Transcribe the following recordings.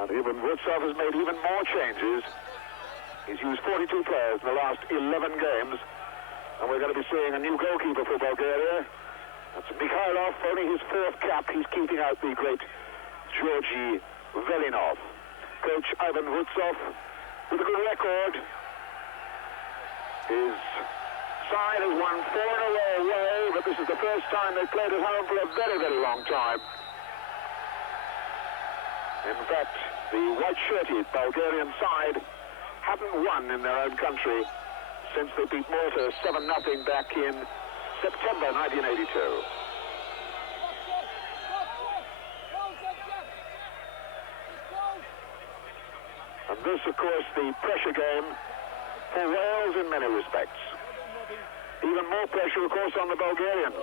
And even Vutsov has made even more changes. He's used 42 players in the last 11 games. And we're going to be seeing a new goalkeeper for Bulgaria. That's Mikhailov, only his fourth cap. He's keeping out the great Georgy Velinov. Coach Ivan Vutsov, with a good record. His side has won 4 in a row away, but this is the first time they've played at home for a very, very long time. In fact, the white-shirted Bulgarian side haven't won in their own country since they beat Malta 7-0 back in September 1982. And this, of course, the pressure game for Wales in many respects. Even more pressure, of course, on the Bulgarians.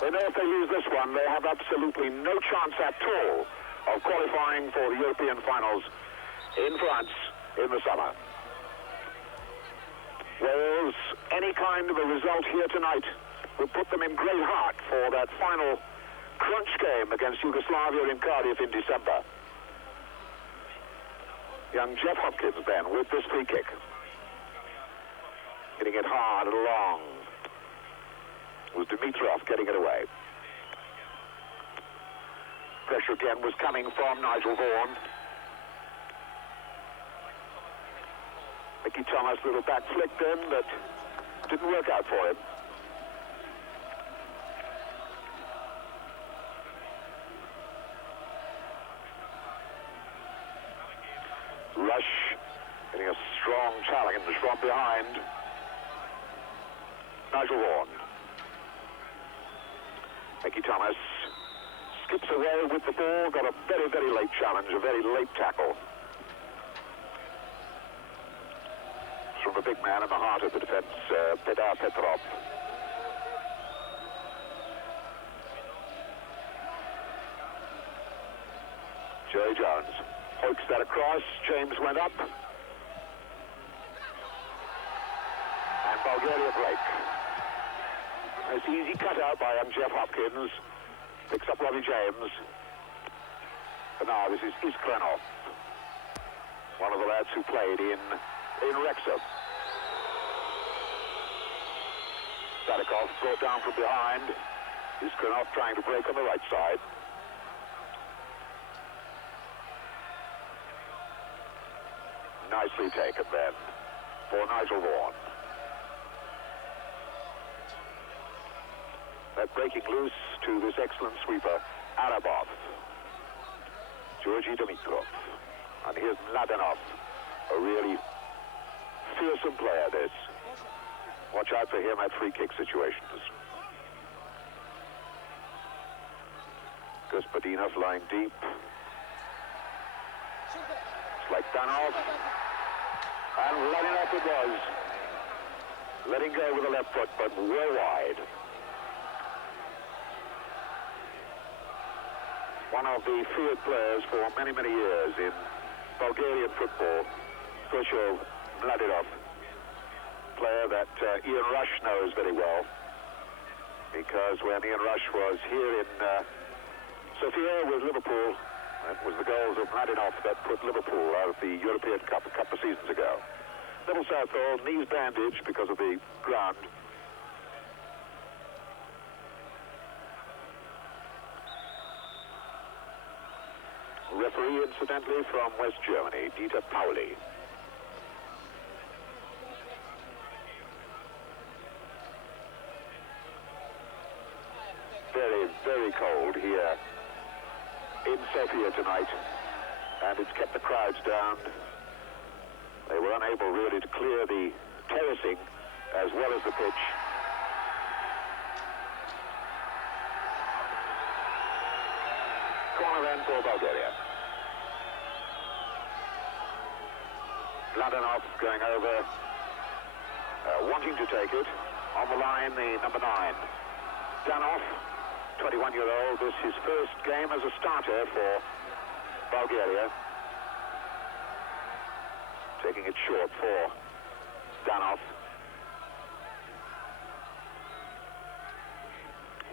They know if they lose this one, they have absolutely no chance at all of qualifying for the European finals in France in the summer. Wales, any kind of a result here tonight would put them in great heart for that final crunch game against Yugoslavia in Cardiff in December. Young Jeff Hopkins then with this free kick. Hitting it hard and long. It was Dimitrov getting it away. Pressure again was coming from Nigel Vaughan. Mickey Thomas, little back flick then, but didn't work out for him. Rush, getting a strong challenge from behind. Nigel Vaughan. Mickey Thomas skips away with the ball, got a very, very late challenge, a very late tackle. From a big man in the heart of the defense, Pedar Petrov. Jerry Jones hoiks that across, James went up. And Bulgaria break. Nice easy cutout by young Jeff Hopkins. Picks up Robbie James. And now this is Iskrenov, one of the lads who played in Wrexham. Sadikov brought down from behind. Iskrenov trying to break on the right side. Nicely taken then for Nigel Vaughan. That breaking loose to this excellent sweeper, Arabov. Georgy Dimitrov. And here's Mladenov, a really fearsome player, this. Watch out for him at free kick situations. Gospodinov lying deep. Danov. And Mladenov it was. Letting go with the left foot, but way wide. One of the feared players for many, many years in Bulgarian football, Krzysztof Mladenov. Player that Ian Rush knows very well, because when Ian Rush was here in Sofia with Liverpool, it was the goals of Mladenov that put Liverpool out of the European Cup a couple of seasons ago. Little Southall, knees bandaged because of the ground. Referee, incidentally, from West Germany, Dieter Pauli. Very, very cold here in Sofia tonight, and it's kept the crowds down. They were unable really to clear the terracing as well as the pitch. Corner then for Bulgaria. Mladenov going over, wanting to take it. On the line, the number 9. Danov, 21-year-old. This is his first game as a starter for Bulgaria. Taking it short for Danov.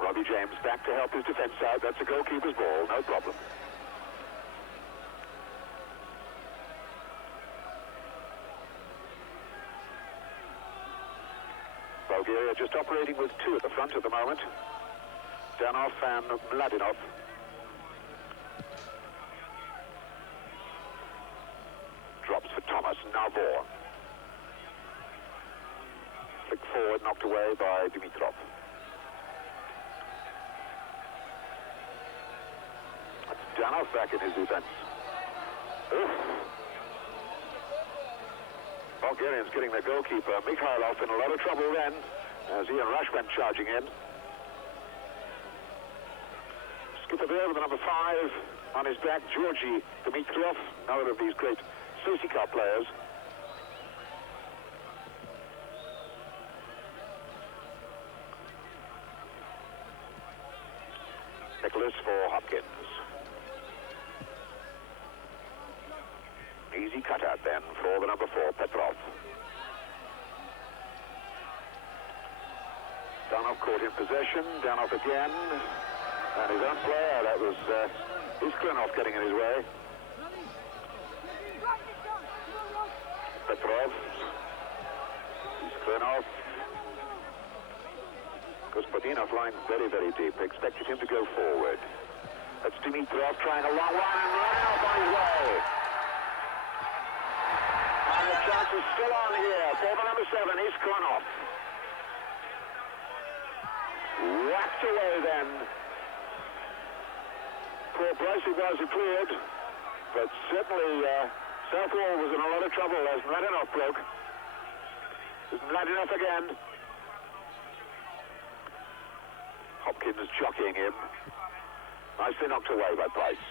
Robbie James back to help his defense out. That's a goalkeeper's ball, no problem. Bulgaria just operating with two at the front at the moment. Danov and Mladinov. Drops for Thomas, now Vor. Flick forward, knocked away by Dimitrov. That's Danov back in his defense. Oof. Bulgarians getting their goalkeeper, Mikhailov, in a lot of trouble then, as Ian Rush went charging in. Skipper there with the number 5 on his back, Georgi Dimitrov, another of these great CSKA players. Nicholas for Hopkins. Easy cutout then for the number 4, Petrov. Danov caught in possession, Danov again. And his own player, that was Iskrenov getting in his way. Petrov. Iskrenov. Gospodinov lying very, very deep. Expected him to go forward. That's Dimitrov trying a long one and running off on his way. And the chance is still on here for the number 7, Iskrenov. Whacked away then. Poor Price it was, he cleared. But certainly Southwall was in a lot of trouble as Mladinov broke. There's Mladinov again. Hopkins jockeying him. Nicely knocked away by Price.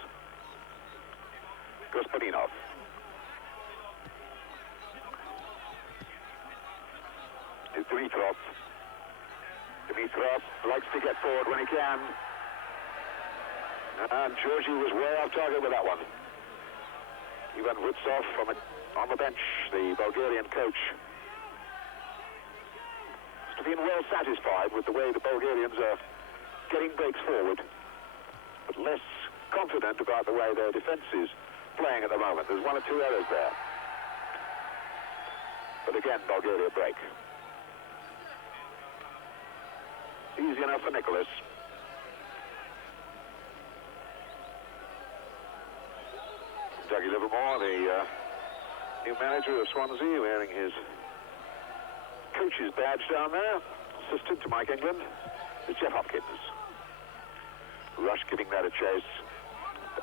Gospodinov. Dimitrov. Dimitrov likes to get forward when he can. And Georgi was way off target with that one. Ivan Vutsov on the bench, the Bulgarian coach, must have been well satisfied with the way the Bulgarians are getting breaks forward, but less confident about the way their defense is playing at the moment. There's one or two errors there. But again, Bulgaria break. Easy enough for Nicholas. Dougie Livermore, the new manager of Swansea, wearing his coach's badge down there. Assistant to Mike England is Jeff Hopkins. Rush giving that a chase.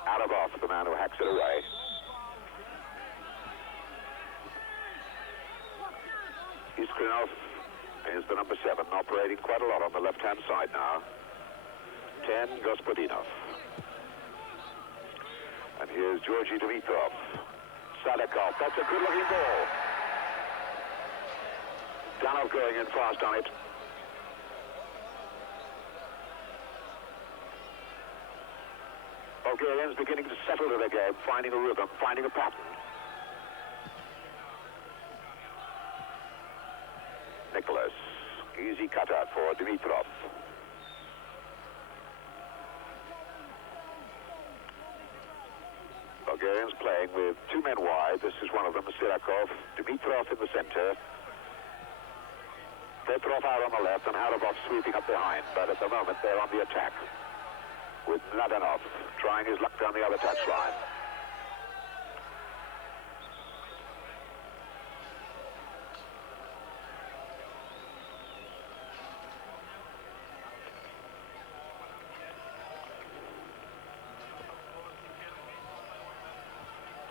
Arabov, the man who hacks it away. Iskrenov is the number 7, operating quite a lot on the left-hand side now. 10, Gospodinov. And here's Georgi Dimitrov. Sadakov, that's a good-looking ball. Danov going in fast on it. Bulgarians beginning to settle to their game, finding a rhythm, finding a pattern. Nicholas, easy cutout for Dimitrov. Bulgarians playing with 2 men wide. This is one of them, Sirakov. Dimitrov in the center. Petrov out on the left and Arabov sweeping up behind. But at the moment they're on the attack with Mladinov trying his luck down the other touchline.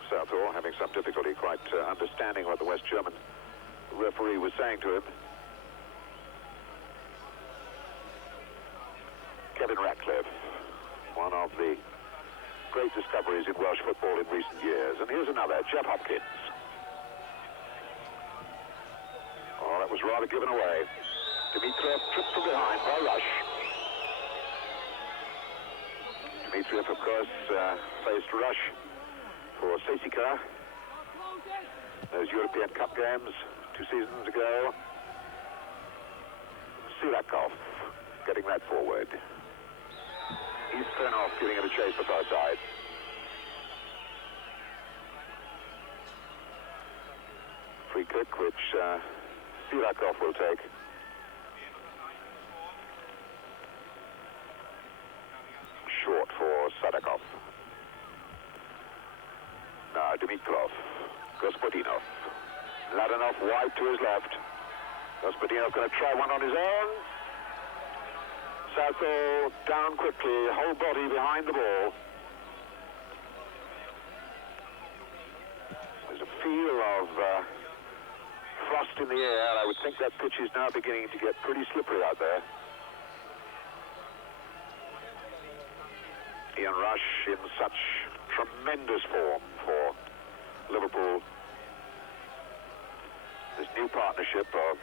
Southall having some difficulty quite understanding what the West German referee was saying to him. Kevin Ratcliffe, one of the great discoveries in Welsh football in recent years. And here's another, Jeff Hopkins. Oh, that was rather given away. Dimitrov tripped from behind by Rush. Dimitrov, of course, faced Rush for CSKA. Those European Cup games 2 seasons ago. Sirakov getting that forward. Iskrenov giving it a chase for both sides. Free kick, which Sirakov will take. Dimitrov. Gospodinov. Mladenov wide to his left. Gospodinov going to try one on his own. Southall down quickly, whole body behind the ball. There's a feel of frost in the air. I would think that pitch is now beginning to get pretty slippery out there. Ian Rush in such tremendous form for Liverpool. This new partnership of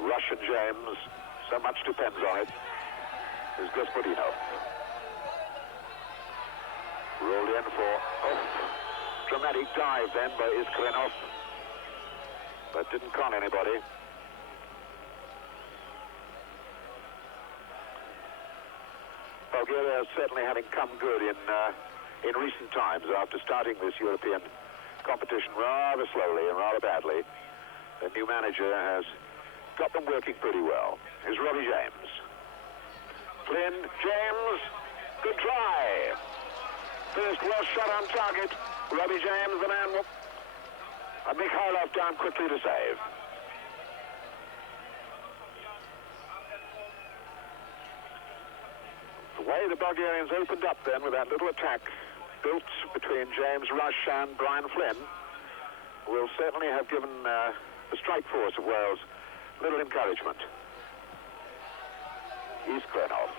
Rush and James, so much depends on it. Is Gospodinov. Rolled in for dramatic dive then by Iskrenov, but didn't con anybody. Bulgaria certainly having come good in recent times after starting this European competition rather slowly and rather badly. The new manager has got them working pretty well. Here's Robbie James. Flynn, James, good try. First well shot on target. Robbie James, the man, and Mikhailov down quickly to save. The way the Bulgarians opened up then with that little attack built between James Rush and Brian Flynn will certainly have given the strike force of Wales little encouragement. Iskrenov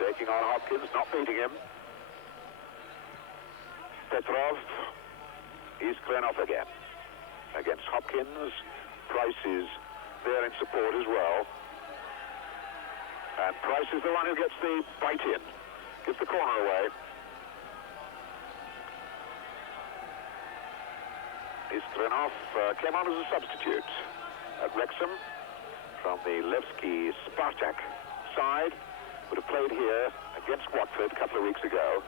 taking on Hopkins, not beating him. Petrov, Iskrenov again. Against Hopkins, Price is there in support as well. And Price is the one who gets the bite in, gets the corner away. Iskrenov came on as a substitute at Wrexham from the Levski Spartak side. Would have played here against Watford a couple of weeks ago,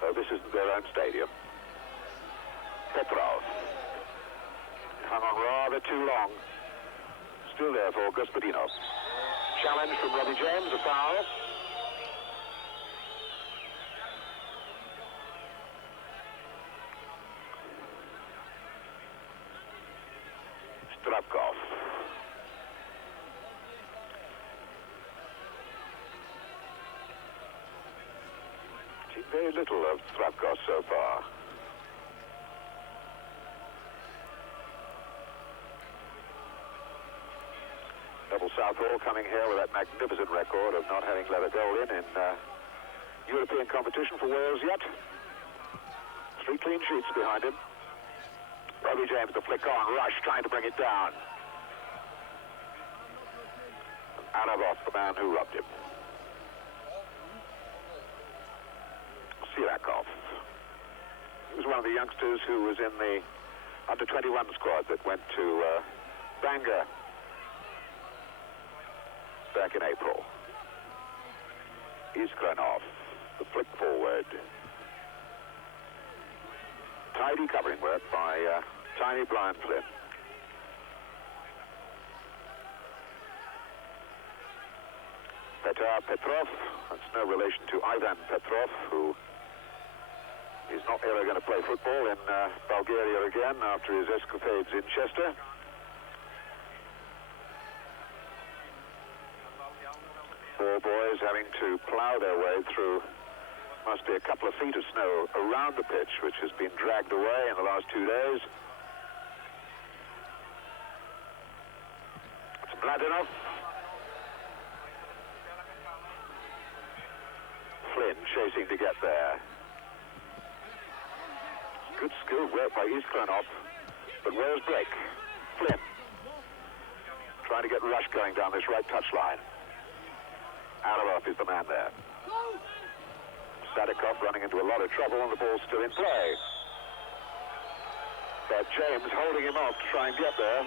though this isn't their own stadium. Petrov hung on rather too long. Still there for Gospodinov. Challenge from Robbie James, a foul. Strapkov. Seen very little of Strapkov so far. Double Southall coming here with that magnificent record of not having let a goal in European competition for Wales yet. 3 clean sheets behind him. Robbie James, the flick on, Rush trying to bring it down. Anabov, the man who robbed him. Sirakov. He was one of the youngsters who was in the under-21 squad that went to Bangor back in April. Iskrenov, the flick forward. Tidy covering work by tiny Brian Flynn. Petrov, that's no relation to Ivan Petrov, who is not ever going to play football in Bulgaria again after his escapades in Chester. Four boys having to plough their way through, must be a couple of feet of snow around the pitch, which has been dragged away in the last 2 days. It's Mladenov. Flynn chasing to get there. Good skilled work by Iskrenov, but Wales break. Flynn trying to get Rush going down this right touchline. Anabov is the man there. Sadikov running into a lot of trouble and the ball's still in play. But James holding him off to try and get there.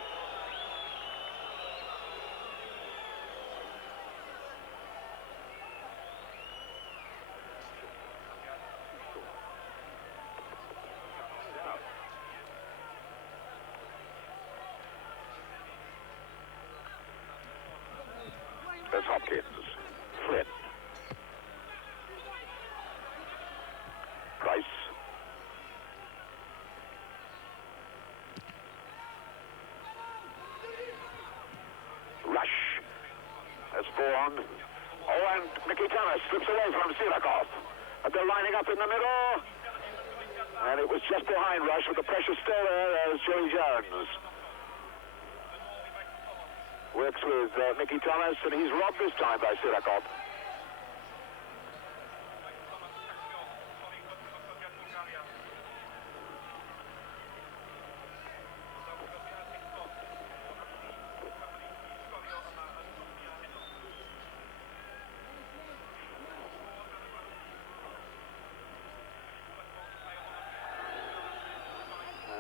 There's Hopkins. Flynn. Price. forehand. Oh, and Mickey Thomas slips away from Sirakov. And they're lining up in the middle. And it was just behind Rush, with the pressure still there as Joey Jones works with Mickey Thomas, and he's robbed this time by Sirakov.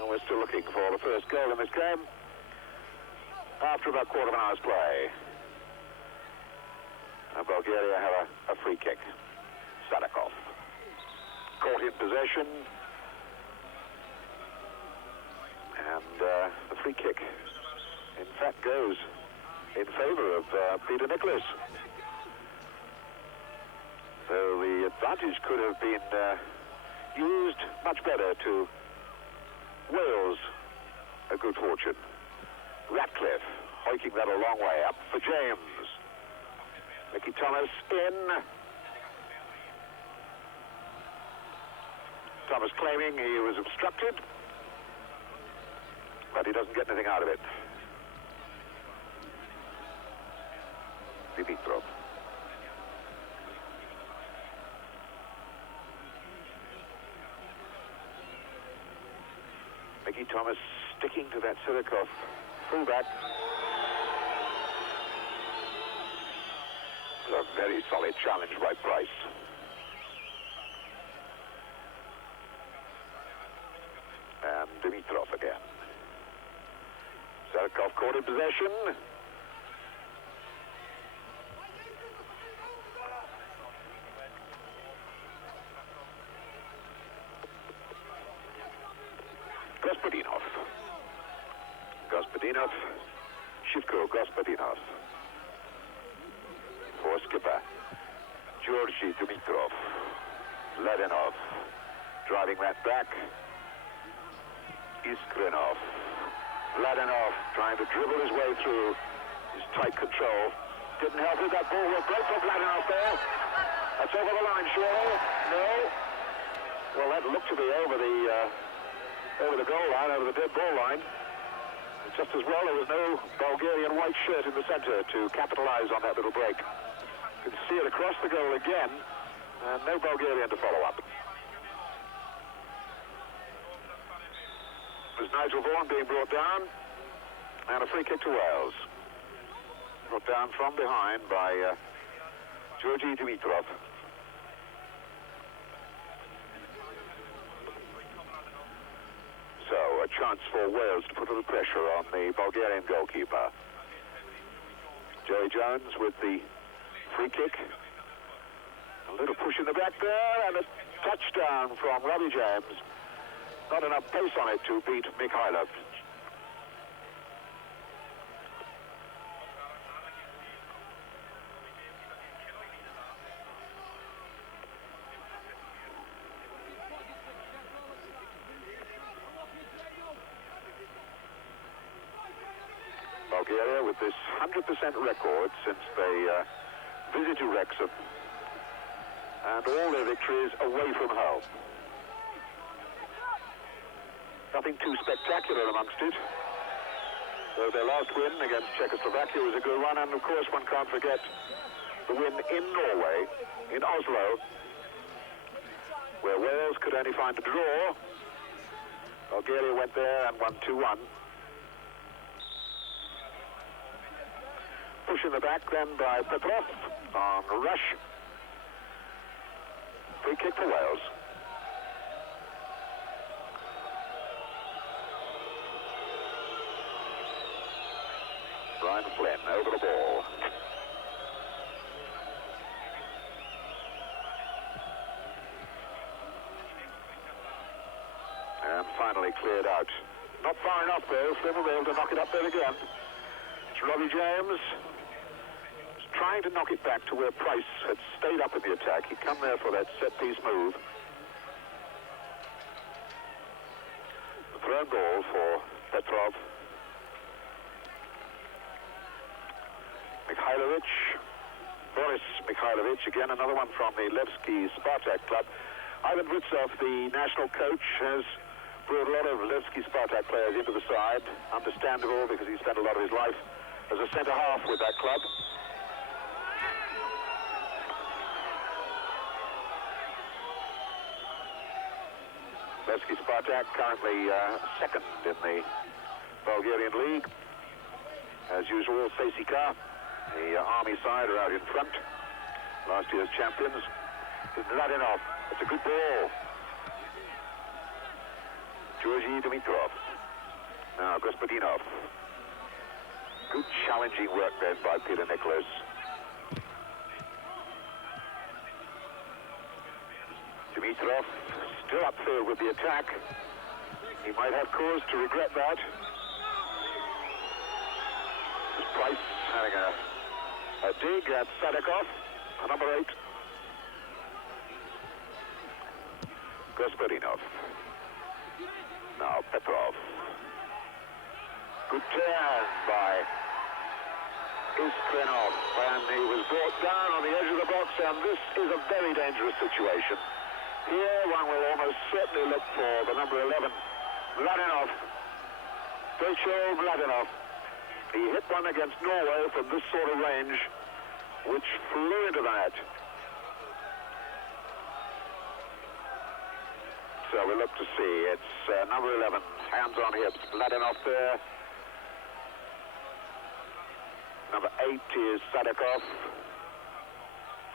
We're still looking for the first goal in this game after about quarter of an hour's play. And Bulgaria have a free kick. Sadakov caught in possession, and the free kick in fact goes in favor of Peter Nicholas. So the advantage could have been used much better to Wales a good fortune. Ratcliffe hoiking that a long way up for James. Mickey Thomas in. Thomas claiming he was obstructed, but he doesn't get anything out of it. Dimitrov. Mickey Thomas sticking to that Sirakov fullback. A very solid challenge by Price. And Dimitrov again. Sirakov caught in possession. Gospodinov, Shivko Gospodinov. For skipper, Georgy Dimitrov. Ledenov driving that back. Iskrenov. Ledenov trying to dribble his way through his tight control. Didn't help it. That ball was great for Ledenov there. That's over the line, surely. No. Well, that looked to be over the goal line, over the dead ball line. Just as well, there was no Bulgarian white shirt in the center to capitalize on that little break. You can see it across the goal again, and no Bulgarian to follow up. It was Nigel Vaughan being brought down, and a free kick to Wales. Brought down from behind by Georgy Dimitrov. So, a chance for Wales to put a little pressure on the Bulgarian goalkeeper. Joey Jones with the free kick. A little push in the back there, and a touchdown from Robbie James. Not enough pace on it to beat Mikhailov. Bulgaria with this 100% record since they visited Wrexham, and all their victories away from home. Nothing too spectacular amongst it. So their last win against Czechoslovakia was a good one, and of course one can't forget the win in Norway, in Oslo, where Wales could only find a draw. Bulgaria went there and won 2-1. Push in the back then by Petrov on Rush. Free kick for Wales. Brian Flynn over the ball. And finally cleared out. Not far enough though. Flynn will be able to knock it up there again. It's Robbie James. Trying to knock it back to where Price had stayed up in the attack. He'd come there for that set-piece move. The thrown ball for Petrov. Mikhailovic Mikhailovich, again another one from the Levski Spartak club. Ivan Vutsov, the national coach, has brought a lot of Levski Spartak players into the side. Understandable, because he spent a lot of his life as a centre-half with that club. Levski Spartak currently second in the Bulgarian league. As usual, Sesika, the army side, are out in front. Last year's champions. Mladinov, it's a good ball. Georgi Dimitrov. Now Gospodinov. Good challenging work then by Peter Nicholas. Dimitrov still upfield with the attack. He might have cause to regret that. Price having a dig at Sadikov, number 8. Gospodinov. Now Petrov. Good turn by Iskrenov, and he was brought down on the edge of the box, and this is a very dangerous situation. Here one will almost certainly look for the number 11, Mladinov. Vachel Mladinov. He hit one against Norway from this sort of range, which flew into the net. So we look to see. It's number 11, hands on hips. Mladinov there. Number 8 is Sadikov.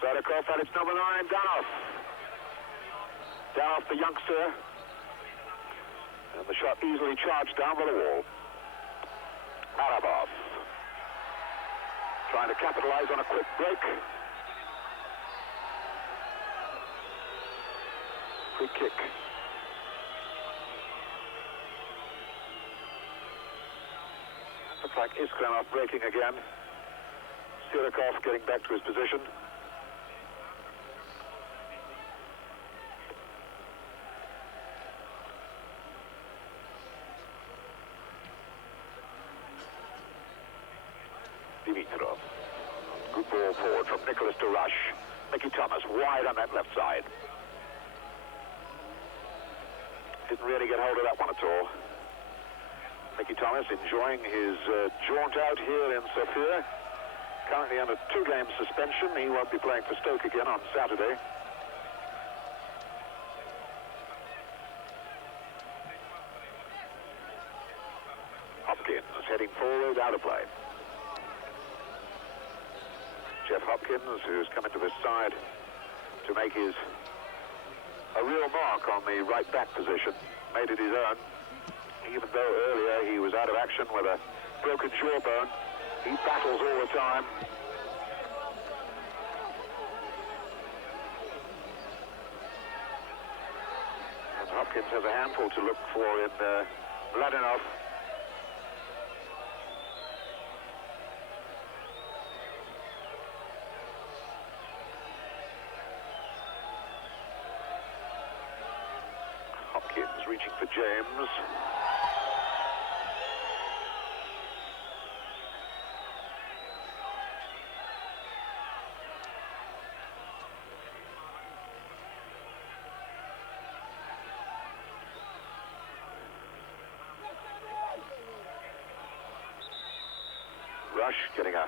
Sadikov, and it's number 9, Danov. Danov, the youngster. And the shot easily charged down by the wall. Arabov trying to capitalize on a quick break. Free kick. Looks like Iskrenov breaking again. Sirikov getting back to his position. Dimitrov. Good ball forward from Nicholas to Rush. Mickey Thomas wide on that left side. Didn't really get hold of that one at all. Mickey Thomas enjoying his jaunt out here in Sofia. Currently under 2-game suspension. He won't be playing for Stoke again on Saturday. Hopkins heading forward, out of play. Jeff Hopkins, who's come into this side to make a real mark on the right back position, made it his own. Even though earlier he was out of action with a broken jawbone, he battles all the time. And Hopkins has a handful to look for in Mladinov. Hopkins reaching for James. Rush getting a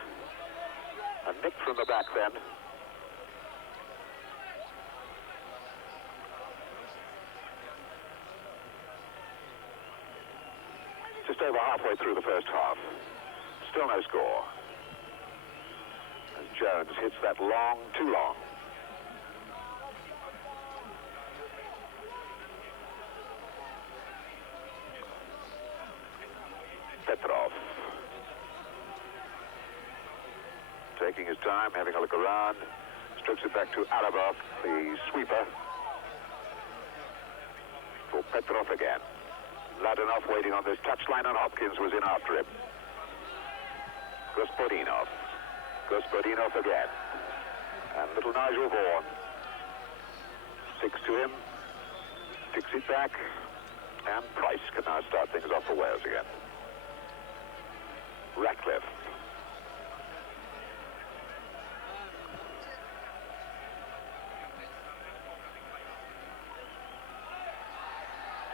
nick from the back then. Just over halfway through the first half. Still no score. As Jones hits that long, too long. Petrov. Taking his time, having a look around. Strokes it back to Arabov, the sweeper. For Petrov again. Mladinov waiting on this touchline, and Hopkins was in after him. Gospodinov. Gospodinov again. And little Nigel Vaughan. Sticks to him. Sticks it back. And Price can now start things off for Wales again. Ratcliffe.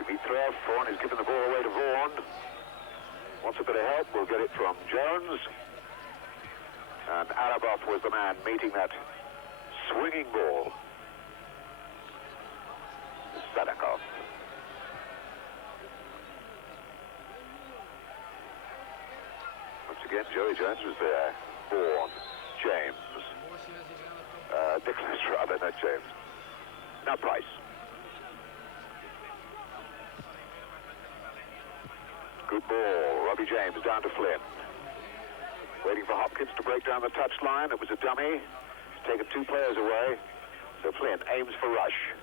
Dimitrov. Vaughan is giving the ball away to Vaughan. Wants a bit of help, we'll get it from Jones. And Arabov was the man meeting that swinging ball. Sadakov. Once again, Joey Jones was there. Vaughan, James. Nicholas rather, not James. Now Price. Good ball. Robbie James down to Flynn. Waiting for Hopkins to break down the touchline. It was a dummy. He's taken two players away. So Flynn aims for Rush.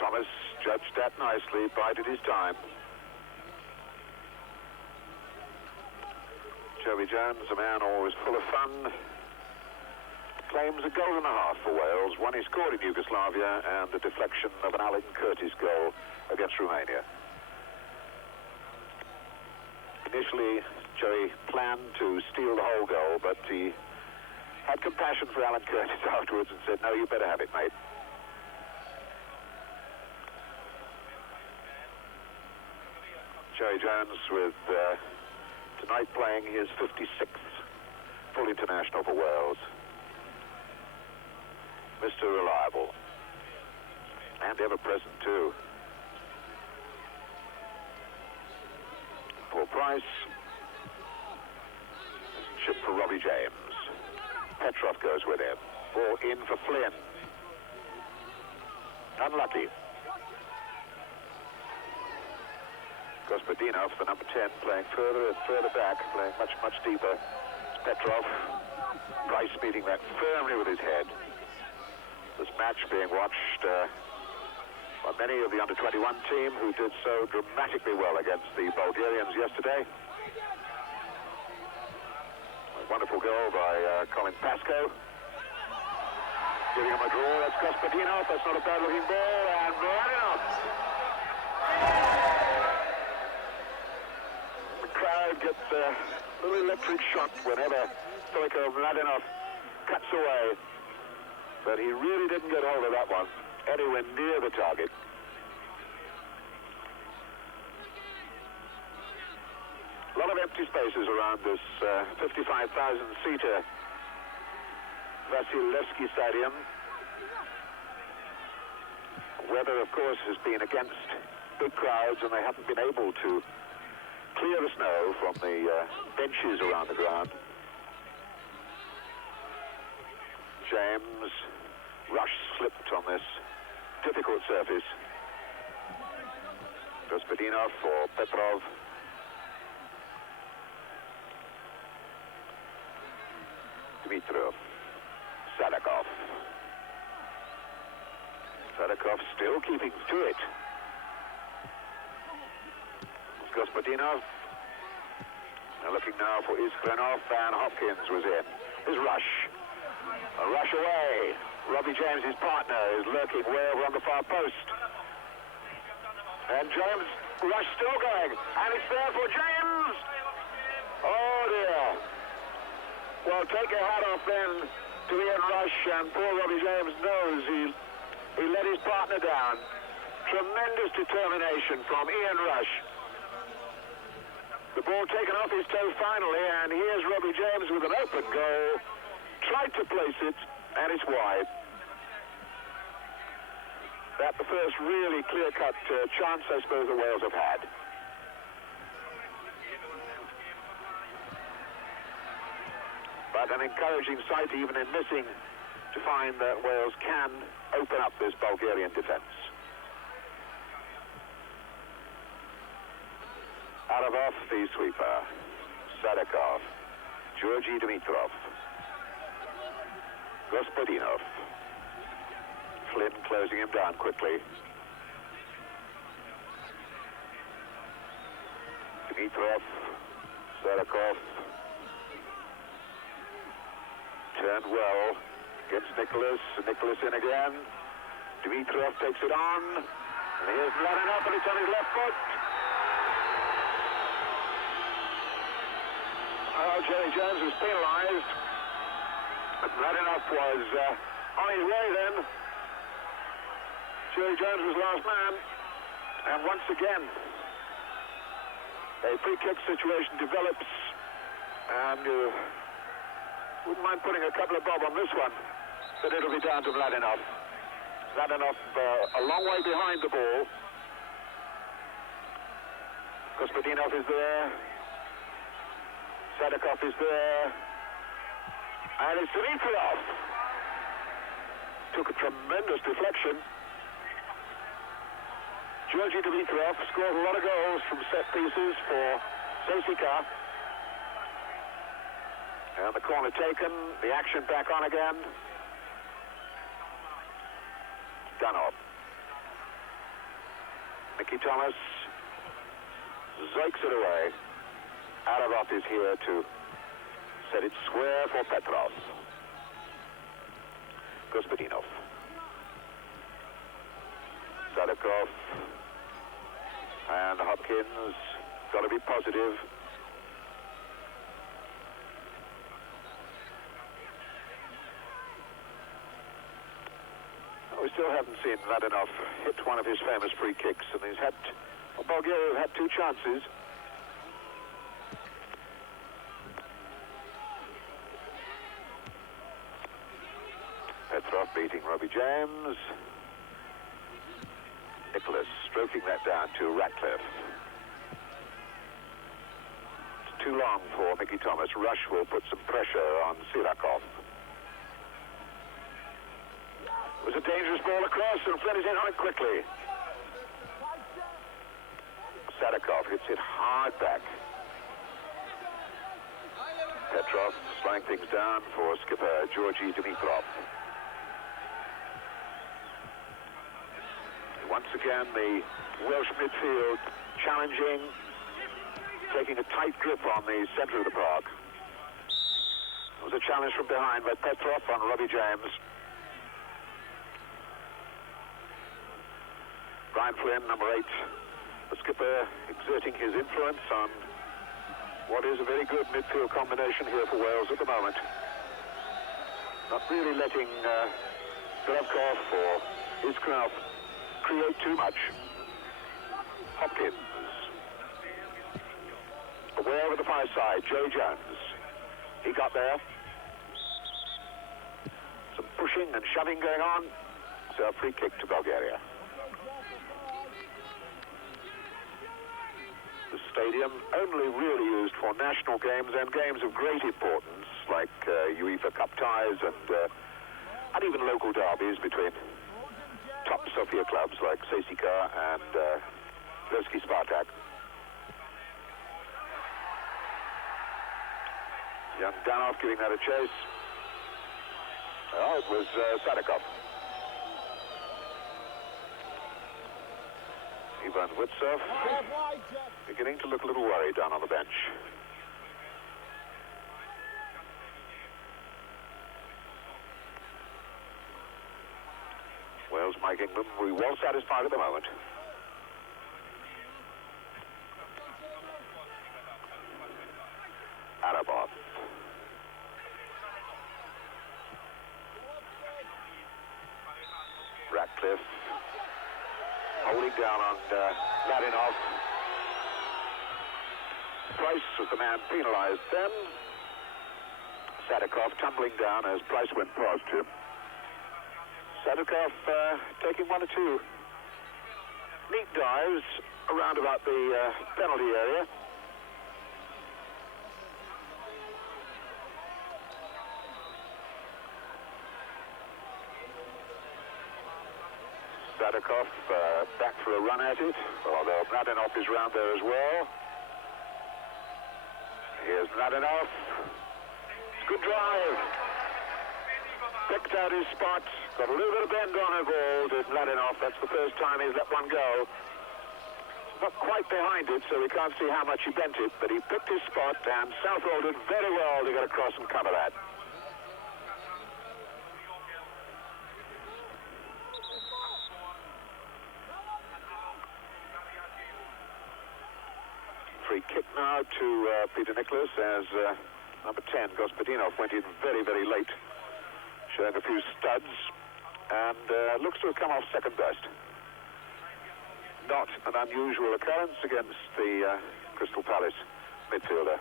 Thomas judged that nicely, bided his time. Joey Jones, a man always full of fun, claims a goal and a half for Wales. One he scored in Yugoslavia and the deflection of an Alan Curtis goal against Romania. Initially, Joey planned to steal the whole goal, but he had compassion for Alan Curtis afterwards and said, no, you better have it, mate. Joey Jones with tonight playing his 56th full international for Wales. Mr. Reliable. And ever-present, too. Paul Price. Chip for Robbie James. Petrov goes with him. Ball in for Flynn. Unlucky. Gospodinov, the number 10, playing further and further back, playing much, much deeper. It's Petrov. Price meeting that firmly with his head. This match being watched by many of the under-21 team who did so dramatically well against the Bulgarians yesterday. A wonderful goal by Colin Pascoe. Giving him a draw, that's Gospodinov. That's not a bad-looking ball, and Mladenov. The crowd gets a little electric shock whenever Stoico Mladenov cuts away. But he really didn't get hold of that one anywhere near the target. A lot of empty spaces around this 55,000-seater Vasilevsky Stadium. Weather, of course, has been against big crowds, and they haven't been able to clear the snow from the benches around the ground. James. Rush slipped on this difficult surface. Gospodinov for Petrov. Dimitrov. Sadakov. Sadakov still keeping to it. Gospodinov. Now looking now for Iskrenov, and Hopkins was in. Here's Rush. A rush away. Robbie James, his partner, is lurking way over on the far post. And James, Rush still going. And it's there for James. Oh, dear. Well, take your hat off then to Ian Rush, and poor Robbie James knows he let his partner down. Tremendous determination from Ian Rush. The ball taken off his toe finally, and here's Robbie James with an open goal. Tried to place it, and it's wide. That's the first really clear-cut chance, I suppose, the Wales have had. But an encouraging sight, even in missing, to find that Wales can open up this Bulgarian defence. Arabov, the sweeper. Sadakov. Georgi Dimitrov. Gospodinov. Flynn closing him down quickly. Dimitrov. Sadakov. Turned well against Nicholas. Nicholas in again. Dimitrov takes it on. And here's Mladenov, and it's on his left foot. Oh, Jerry Jones was penalised. Mladenov was on his way then. Jerry Jones was last man. And once again, a free kick situation develops. And you wouldn't mind putting a couple of bob on this one, but it'll be down to Mladenov. Mladenov a long way behind the ball. Gospodinov is there. Sadikov is there. And it's Dimitrov. Took a tremendous deflection. Georgi Dimitrov scored a lot of goals from set pieces for Sesika. And the corner taken, the action back on again. Danov. Mickey Thomas zoiks it away. Aravov is here to set it square for Petrov. Gospodinov. Sadikov. And Hopkins. Got to be positive. We still haven't seen Mladenov hit one of his famous free kicks, and he's had, well, Bulgaria have had 2 chances. Petrov beating Robbie James. Nicholas stroking that down to Ratcliffe. It's too long for Mickey Thomas. Rush will put some pressure on Sirakov. It was a dangerous ball across, and Flynn is in on it quickly. Sadikov hits it hard back. Petrov slowing things down for skipper Georgi Dimitrov. Once again, the Welsh midfield challenging, taking a tight grip on the centre of the park. It was a challenge from behind by Petrov on Robbie James. Brian Flynn, number 8, the skipper, exerting his influence on what is a very good midfield combination here for Wales at the moment. Not really letting Golovkov or Iskrov create too much. Hopkins. Away over the far side, Joe Jones. He got there. Some pushing and shoving going on. So a free kick to Bulgaria. The stadium only really used for national games and games of great importance, like UEFA Cup ties and even local derbies between top Sofia clubs like Sesika and Levski Spartak. Young Danov giving that a chase. Oh, it was Sadikov. Ivan Witsov beginning to look a little worried down on the bench. Wales, Mike England, we well satisfied at the moment. Arabov. Ratcliffe. Holding down on Mladenov. Price was the man penalized then. Sadikov tumbling down as Price went past him. Sadikov taking 1 or 2 neat dives around about the penalty area. Sadikov back for a run at it, although Mladenov is round there as well. Here's Mladenov. Good drive. Picked out his spot. Got a little bit of bend on her ball, did Mladenov. That's the first time he's let one go. Not quite behind it, so we can't see how much he bent it, but he picked his spot, and Southall did very well to get across and cover that. Free kick now to Peter Nicholas as number 10, Gospodinov, went in very, very late, showing a few studs. and looks to have come off second best. Not an unusual occurrence against the Crystal Palace midfielder.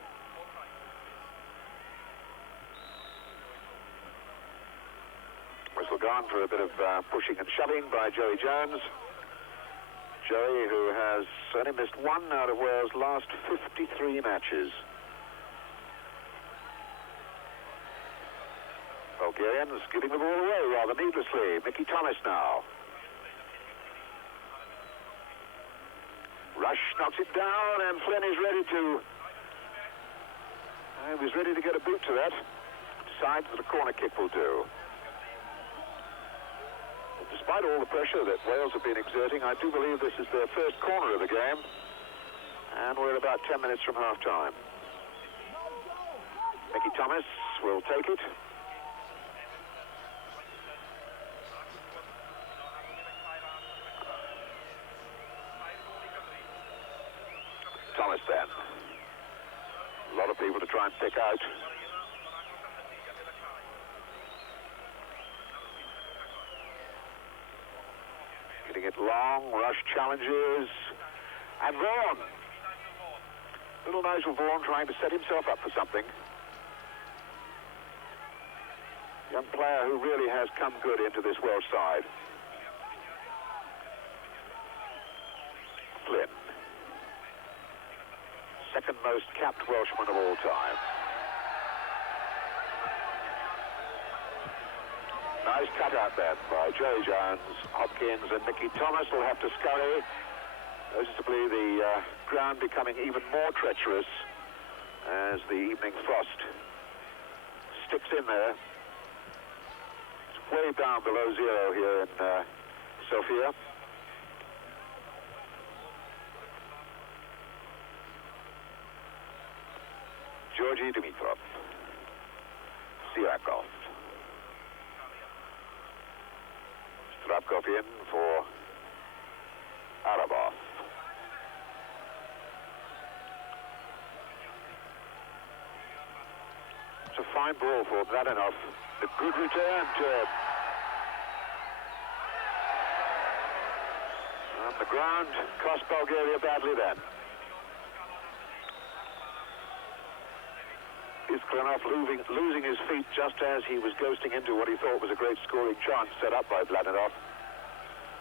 Whistle gone for a bit of pushing and shoving by Joey Jones. Joey, who has only missed one out of Wales' last 53 matches. Bulgarians giving the ball away rather needlessly. Mickey Thomas now. Rush knocks it down, and Flynn is ready to... he was ready to get a boot to that. Decides that a corner kick will do. Despite all the pressure that Wales have been exerting, I do believe this is their first corner of the game. And we're about 10 minutes from half-time. Mickey Thomas will take it. Thomas then. A lot of people to try and pick out. Getting it long, rush challenges. And Vaughan. Little Nigel Vaughan trying to set himself up for something. Young player who really has come good into this Welsh side. Flynn. Second most capped Welshman of all time. Nice cutout then by Joey Jones. Hopkins and Mickey Thomas will have to scurry. Noticeably the ground becoming even more treacherous as the evening frost sticks in there. It's way down below zero here in Sofia. Georgi Dimitrov. Sirakov. Strapkov in for Arabov. It's a fine ball for Mladenov. A good return to... And the ground cost Bulgaria badly then. Iskranov losing his feet just as he was ghosting into what he thought was a great scoring chance set up by Mladenov.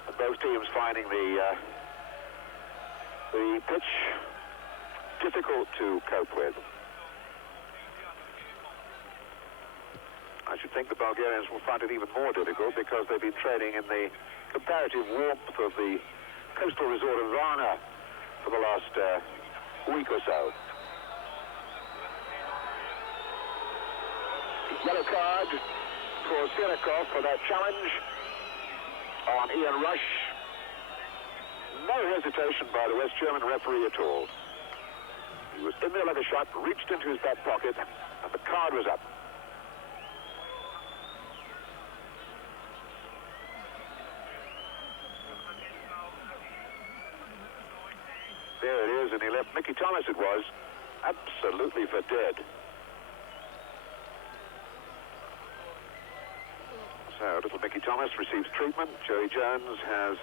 And both teams finding the pitch difficult to cope with. I should think the Bulgarians will find it even more difficult because they've been training in the comparative warmth of the coastal resort of Varna for the last week or so. Yellow card for Sirakov for that challenge on Ian Rush. No hesitation by the West German referee at all. He was in there like a shot, reached into his back pocket, and the card was up. There it is, and he left Mickey Thomas, it was, absolutely for dead. So, little Mickey Thomas receives treatment. Joey Jones has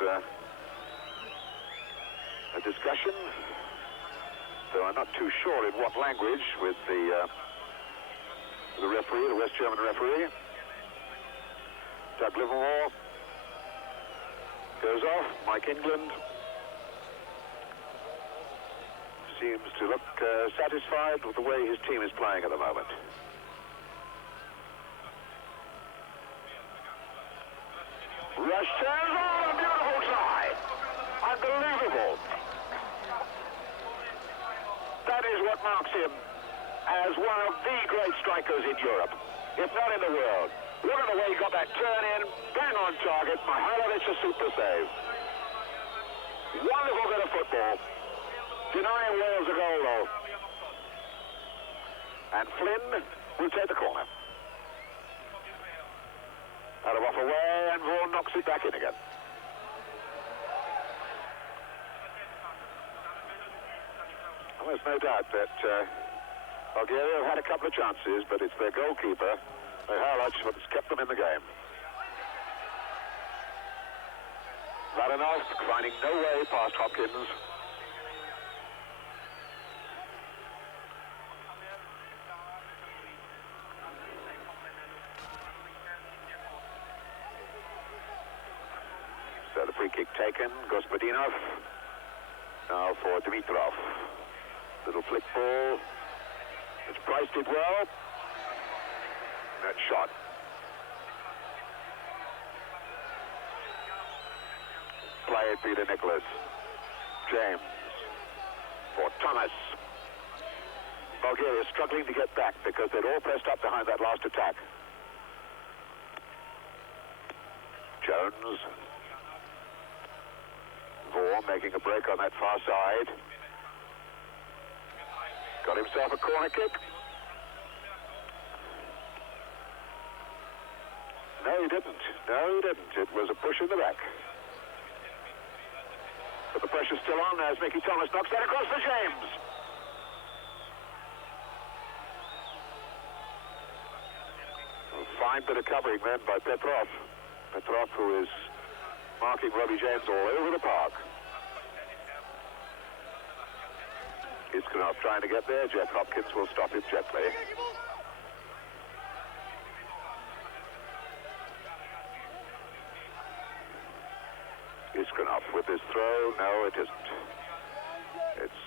a discussion, though I'm not too sure in what language, with the referee, the West German referee. Doug Livermore goes off. Mike England seems to look satisfied with the way his team is playing at the moment. Rush turns on, a beautiful try. Unbelievable. That is what marks him as one of the great strikers in Europe, if not in the world. Look at the way he got that turn in, bang on target. Mihailovic a super save. Wonderful bit of football. Denying Wales a goal, though. And Flynn will take the corner. Arabov away, and Vaughan knocks it back in again. Well, there's no doubt that Bulgaria have had a couple of chances, but it's their goalkeeper, Mihailovic, that's kept them in the game. Mladenov finding no way past Hopkins. So the free kick taken. Gospodinov. Now for Dimitrov. Little flick ball. It's priced it well. That shot. Play it, Peter Nicholas. James for Thomas. Bulgaria struggling to get back because they'd all pressed up behind that last attack. Jones. Vaughan making a break on that far side. Got himself a corner kick. No, he didn't. No, he didn't. It was a push in the back. But the pressure's still on as Mickey Thomas knocks that across for James. A fine bit of covering then by Petrov. Petrov, who is marking Robbie James all over the park. Iskanov trying to get there. Jeff Hopkins will stop him gently. Iskanov with his throw. No, it isn't. It's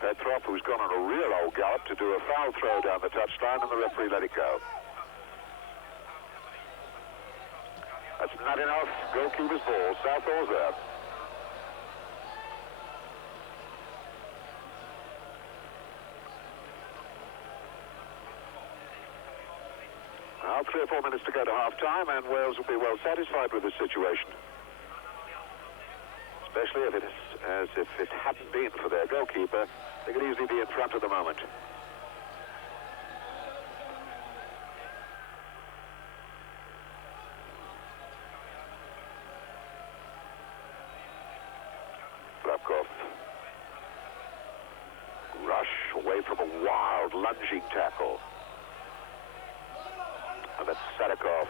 Petrov, who's gone on a real old gallop to do a foul throw down the touchline, and the referee let it go. That's not enough. Goalkeeper's ball. Southall's there. Now 3 or 4 minutes to go to half-time, and Wales will be well satisfied with this situation. Especially if it is as if it hadn't been for their goalkeeper, they could easily be in front at the moment. Slavkov. Rush away from a wild lunging tackle. And that's Sadikov.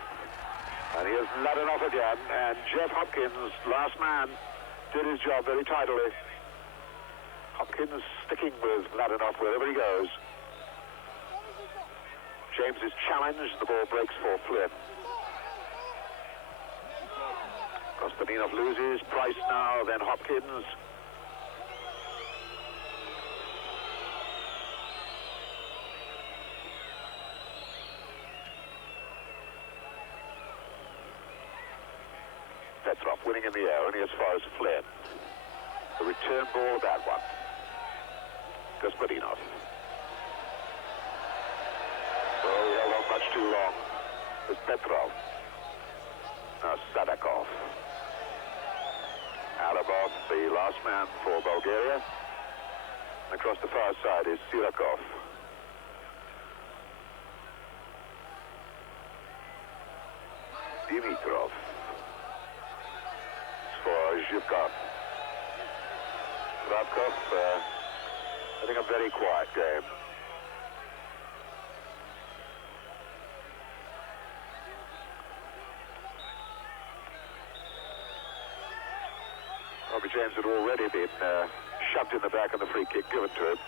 And here's Mladenov again, and Jeff Hopkins, last man, did his job very tidily. Hopkins sticking with Mladenov wherever he goes. James is challenged, the ball breaks for Flynn. Gospodinov loses, Price now, then Hopkins. Petrov winning in the air, only as far as Flynn. The return ball, that one. Gospodinov. Oh, he held on much too long. It's Petrov. Now Sadikov. Alabov, the last man for Bulgaria. Across the far side is Sirakov. Dimitrov. For Zhivkov. Slavkov, I think a very quiet game. Robbie James had already been shoved in the back and the free kick given to him.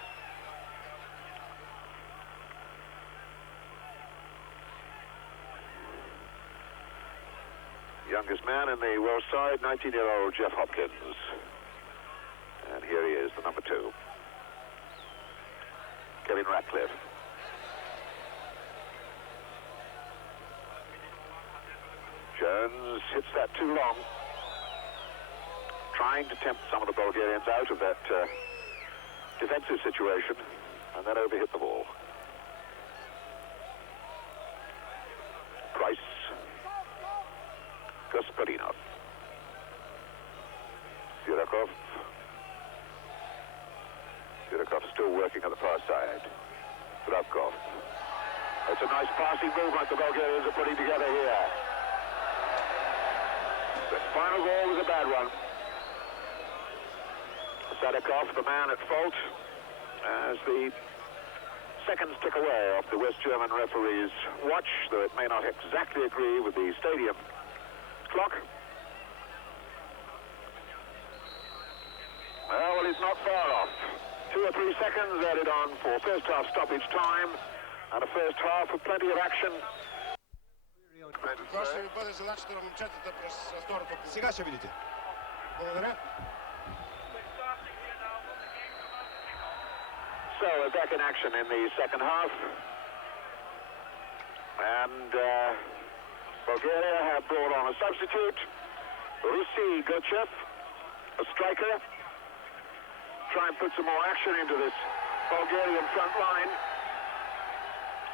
Youngest man in the Welsh side, 19-year-old Jeff Hopkins. And here he is, the number 2. Kevin Ratcliffe. Jones hits that too long. Trying to tempt some of the Bulgarians out of that defensive situation, and then overhit the ball. Price. Gospodinov. Sirakov. Sirakov still working on the far side. Slavkov. It's a nice passing movement the Bulgarians are putting together here. The final ball was a bad one. Sadikov, the man at fault, as the seconds tick away off the West German referee's watch, though it may not exactly agree with the stadium clock. is not far off. 2 or 3 seconds added on for first half stoppage time, and a first half with plenty of action. Това ще ви бъде задачата на момчетата през второто. Сега ще видите. Благодаря. So we're back in action in the second half. And Bulgaria have brought on a substitute, Rusy Gochev, a striker. Try and put some more action into this Bulgarian front line.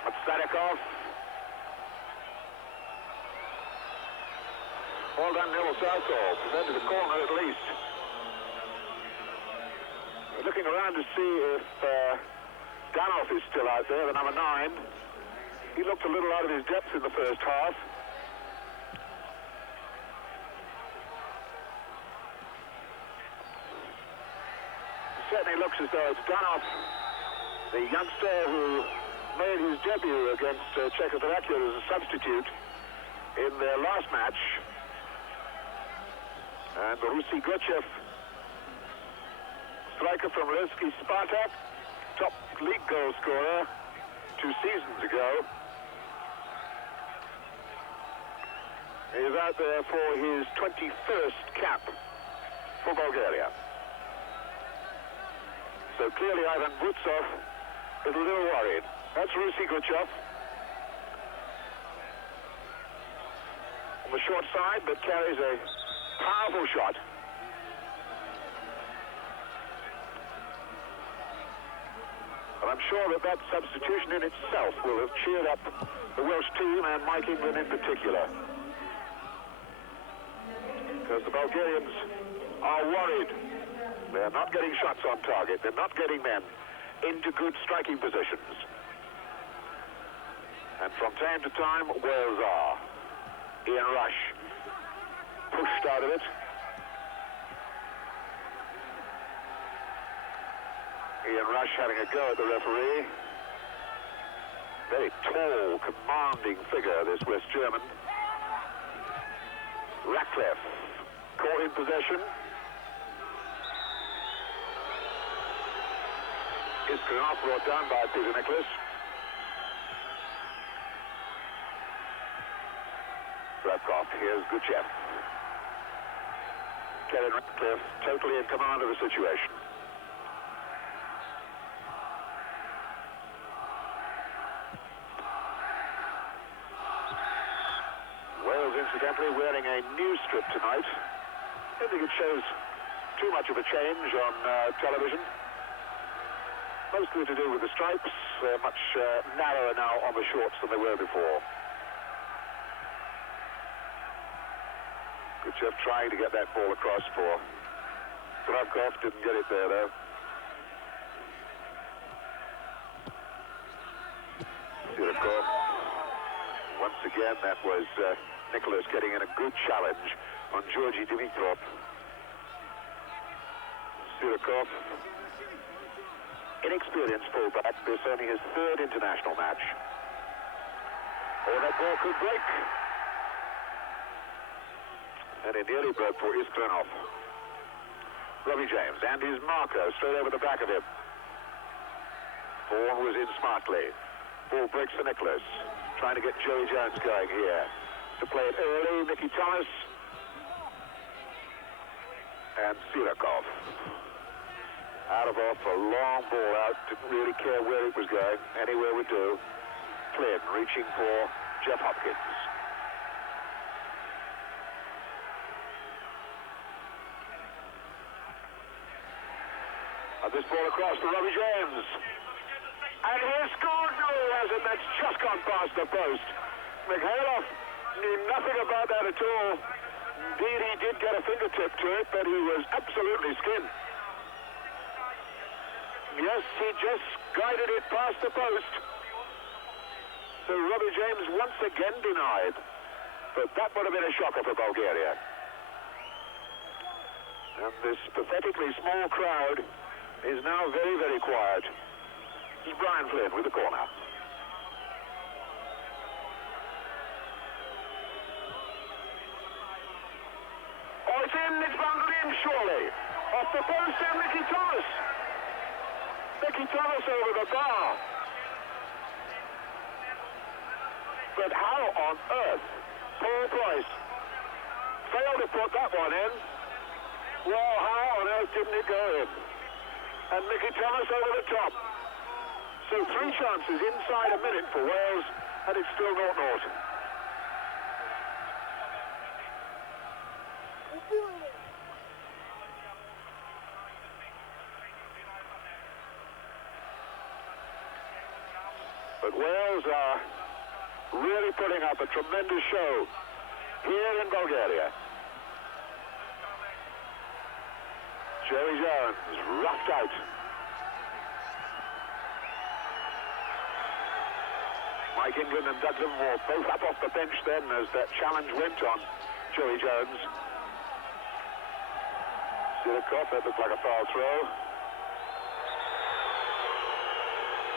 But Sadikov. Well done, Nil Southall. Led to the corner at least. We're looking around to see if Danov is still out there, the number 9. He looked a little out of his depth in the first half. It certainly looks as though it's Danov, the youngster who made his debut against Czechoslovakia as a substitute in their last match. And Rusy Gochev, striker from Levski Spartak, top league goal scorer 2 seasons ago. He is out there for his 21st cap for Bulgaria. So clearly Ivan Butsov is a little worried. That's Rusy Gochev. On the short side, but carries a powerful shot. And I'm sure that substitution in itself will have cheered up the Welsh team and Mike England in particular. Because the Bulgarians are worried. They're not getting shots on target. They're not getting men into good striking positions. And from time to time, Wales are. Ian Rush pushed out of it. Ian Rush having a go at the referee. Very tall, commanding figure, this West German. Ratcliffe caught in possession. Iskranov brought down by Peter Nicholas. Ratcliffe, here's Guchev. Kevin Ratcliffe totally in command of the situation. Wales, incidentally, wearing a new strip tonight. I don't think it shows too much of a change on television. Mostly to do with the stripes. They're much narrower now on the shorts than they were before. Guchev trying to get that ball across for Zdravkov. Didn't get it there, though. Sirakov. Once again, that was Nicholas getting in a good challenge on Georgi Dimitrov. Sirakov, inexperienced fullback. This only his 3rd international match. Oh, that ball could break. And it nearly broke for Iskranov. Robbie James and his marker straight over the back of him. Vaughan was in smartly. Ball breaks for Nicholas. Trying to get Joey Jones going here. To play it early, Mickey Thomas. And Sirakov. Out of off, a long ball out. Didn't really care where it was going. Anywhere would do. Flynn reaching for Jeff Hopkins. This ball across to Robbie James. And he scored. No, he hasn't. That's just gone past the post. Mikhailov knew nothing about that at all. Indeed, he did get a fingertip to it, but he was absolutely skinned. Yes, he just guided it past the post. So Robbie James once again denied. But that would have been a shocker for Bulgaria. And this pathetically small crowd is now very, very quiet. This is Brian Flynn with the corner. Oh, it's in, it's bounded in, surely. Off the post and Mickey Thomas. Mickey Thomas over the bar. But how on earth Paul Price failed to put that one in? Well, how on earth didn't it go in? And Mickey Thomas over the top. So 3 chances inside a minute for Wales, and it's still 0-0. But Wales are really putting up a tremendous show here in Bulgaria. Joey Jones roughed out. Mike England and Doug Livermore both up off the bench then as that challenge went on Joey Jones. Sidakov, that looked like a foul throw.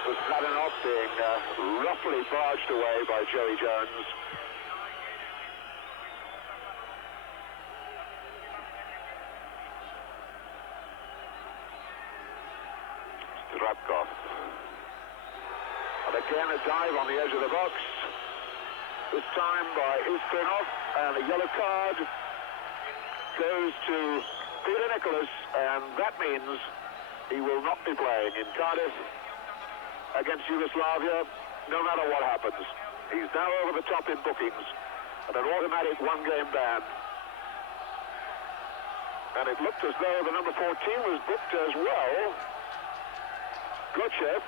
Was Mladenov being roughly barged away by Joey Jones. Strapkov. And again a dive on the edge of the box. This time by Istinov, and a yellow card goes to Peter Nicholas, and that means he will not be playing in Cardiff against Yugoslavia, no matter what happens. He's now over the top in bookings, and an automatic 1-game ban. And it looked as though the number 14 was booked as well. Gochev.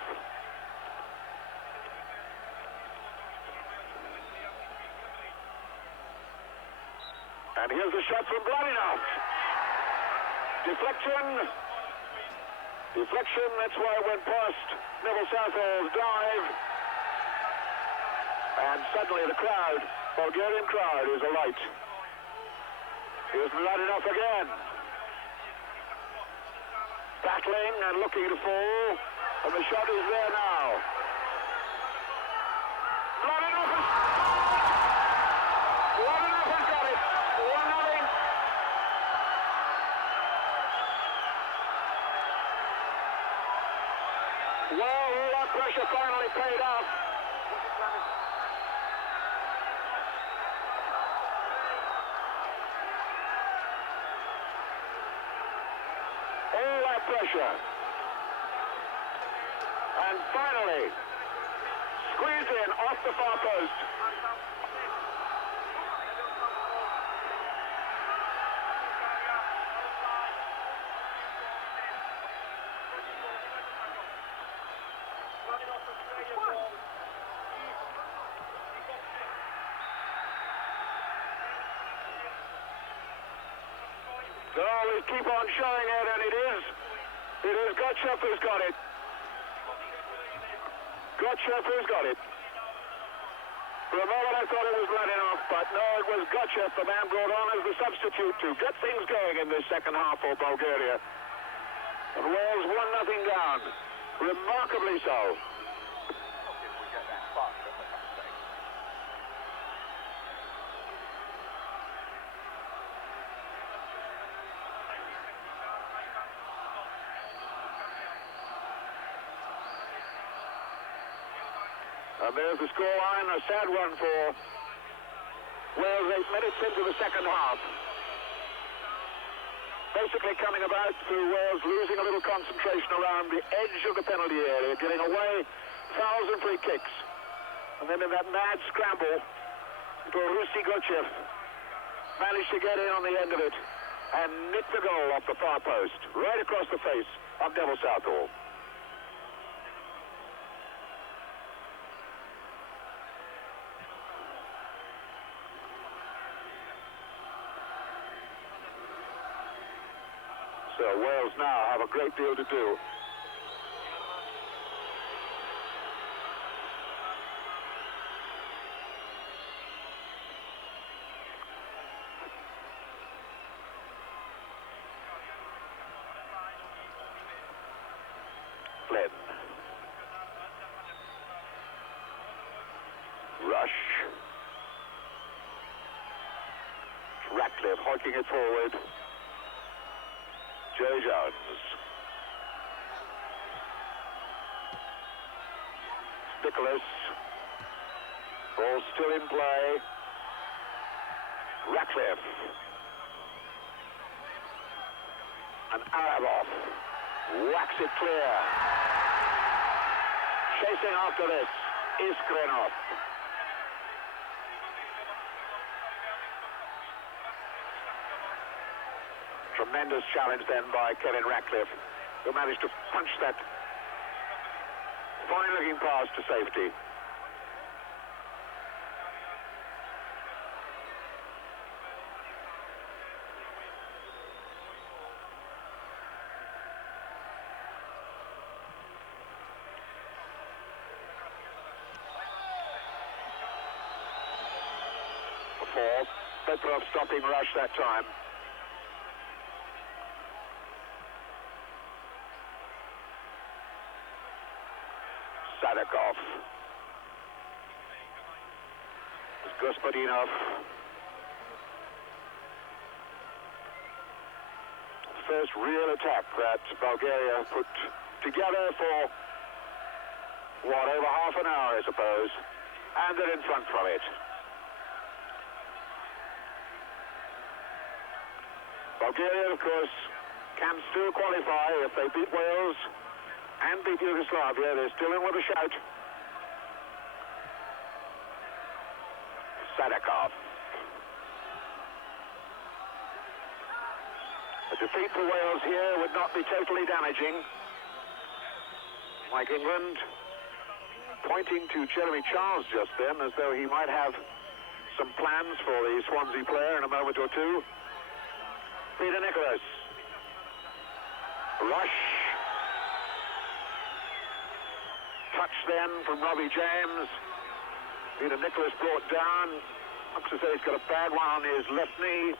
And here's a shot from Mladenov. Deflection. Deflection, that's why it went past Neville Southall's dive. And suddenly the crowd, Bulgarian crowd, is alight. Here's Mladenov again. Battling and looking to fall, and the shot is there now. Mladenov has got it. 1-0. Well, all that pressure finally paid off. All that pressure. And finally, squeezed in off the far post. So we keep on showing it, and it is Gochev who's got it. Gochev who's got it. For a moment I thought it was Mladenov, but no, it was Gochev, the man brought on as the substitute to get things going in this second half for Bulgaria. And Wales 1-0 down. Remarkably so. And there's the scoreline, a sad one for Wales 8 minutes into the second half. Basically coming about through Wales losing a little concentration around the edge of the penalty area, getting away fouls and free kicks. And then in that mad scramble, Borusi Gochev managed to get in on the end of it and nick the goal off the far post, right across the face of Neville Southall. So Wales now have a great deal to do. Flynn. Rush. Ratcliffe hoiking it forward. Joe Jones. Nicholas. Ball still in play. Ratcliffe. And Arabov whacks it clear. Chasing after this is Grenov. Tremendous challenge then by Kevin Ratcliffe, who managed to punch that fine-looking pass to safety. Before, Petrov stopping rush that time. Sadakov. Gospodinov. First real attack that Bulgaria put together for, what, over half an hour, I suppose. And they're in front from it. Bulgaria, of course, can still qualify if they beat Wales and beat Yugoslavia. They're still in with a shout. Sadakov. A defeat for Wales here would not be totally damaging. Mike England pointing to Jeremy Charles just then as though he might have some plans for the Swansea player in a moment or two. Peter Nicholas. Rush. Touch then from Robbie James. Peter Nicholas brought down. Looks as though he's got a bad one on his left knee.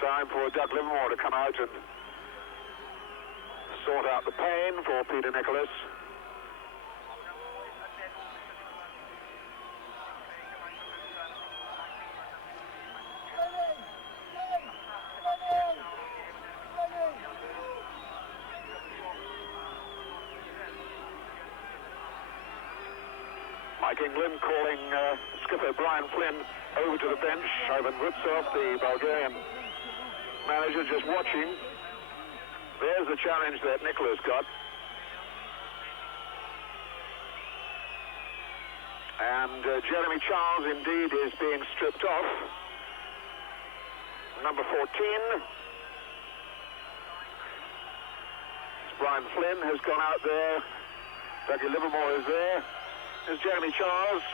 Time for Doug Livermore to come out and sort out the pain for Peter Nicholas. Mike England calling skipper Brian Flynn over to the bench. Ivan Vutsov, the Bulgarian manager, just watching. There's the challenge that Nicholas got. And Jeremy Charles indeed is being stripped off. Number 14. Brian Flynn has gone out there. Dougie Livermore is there. There's Jeremy Charles,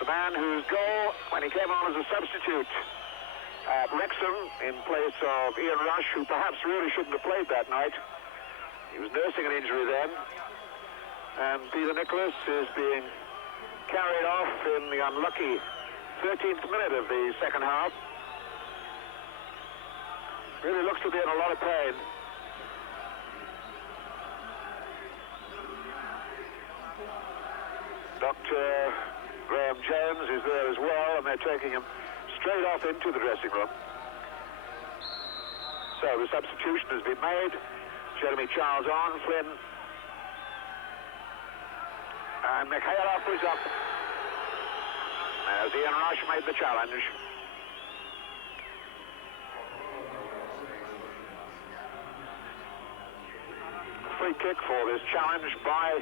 the man whose goal, when he came on as a substitute at Wrexham in place of Ian Rush, who perhaps really shouldn't have played that night. He was nursing an injury then. And Peter Nicholas is being carried off in the unlucky 13th minute of the second half. Really looks to be in a lot of pain. Dr. Graham James is there as well, and they're taking him straight off into the dressing room. So the substitution has been made. Jeremy Charles on, Flynn. And Mikhailov is up as Ian Rush made the challenge. Free kick for this challenge by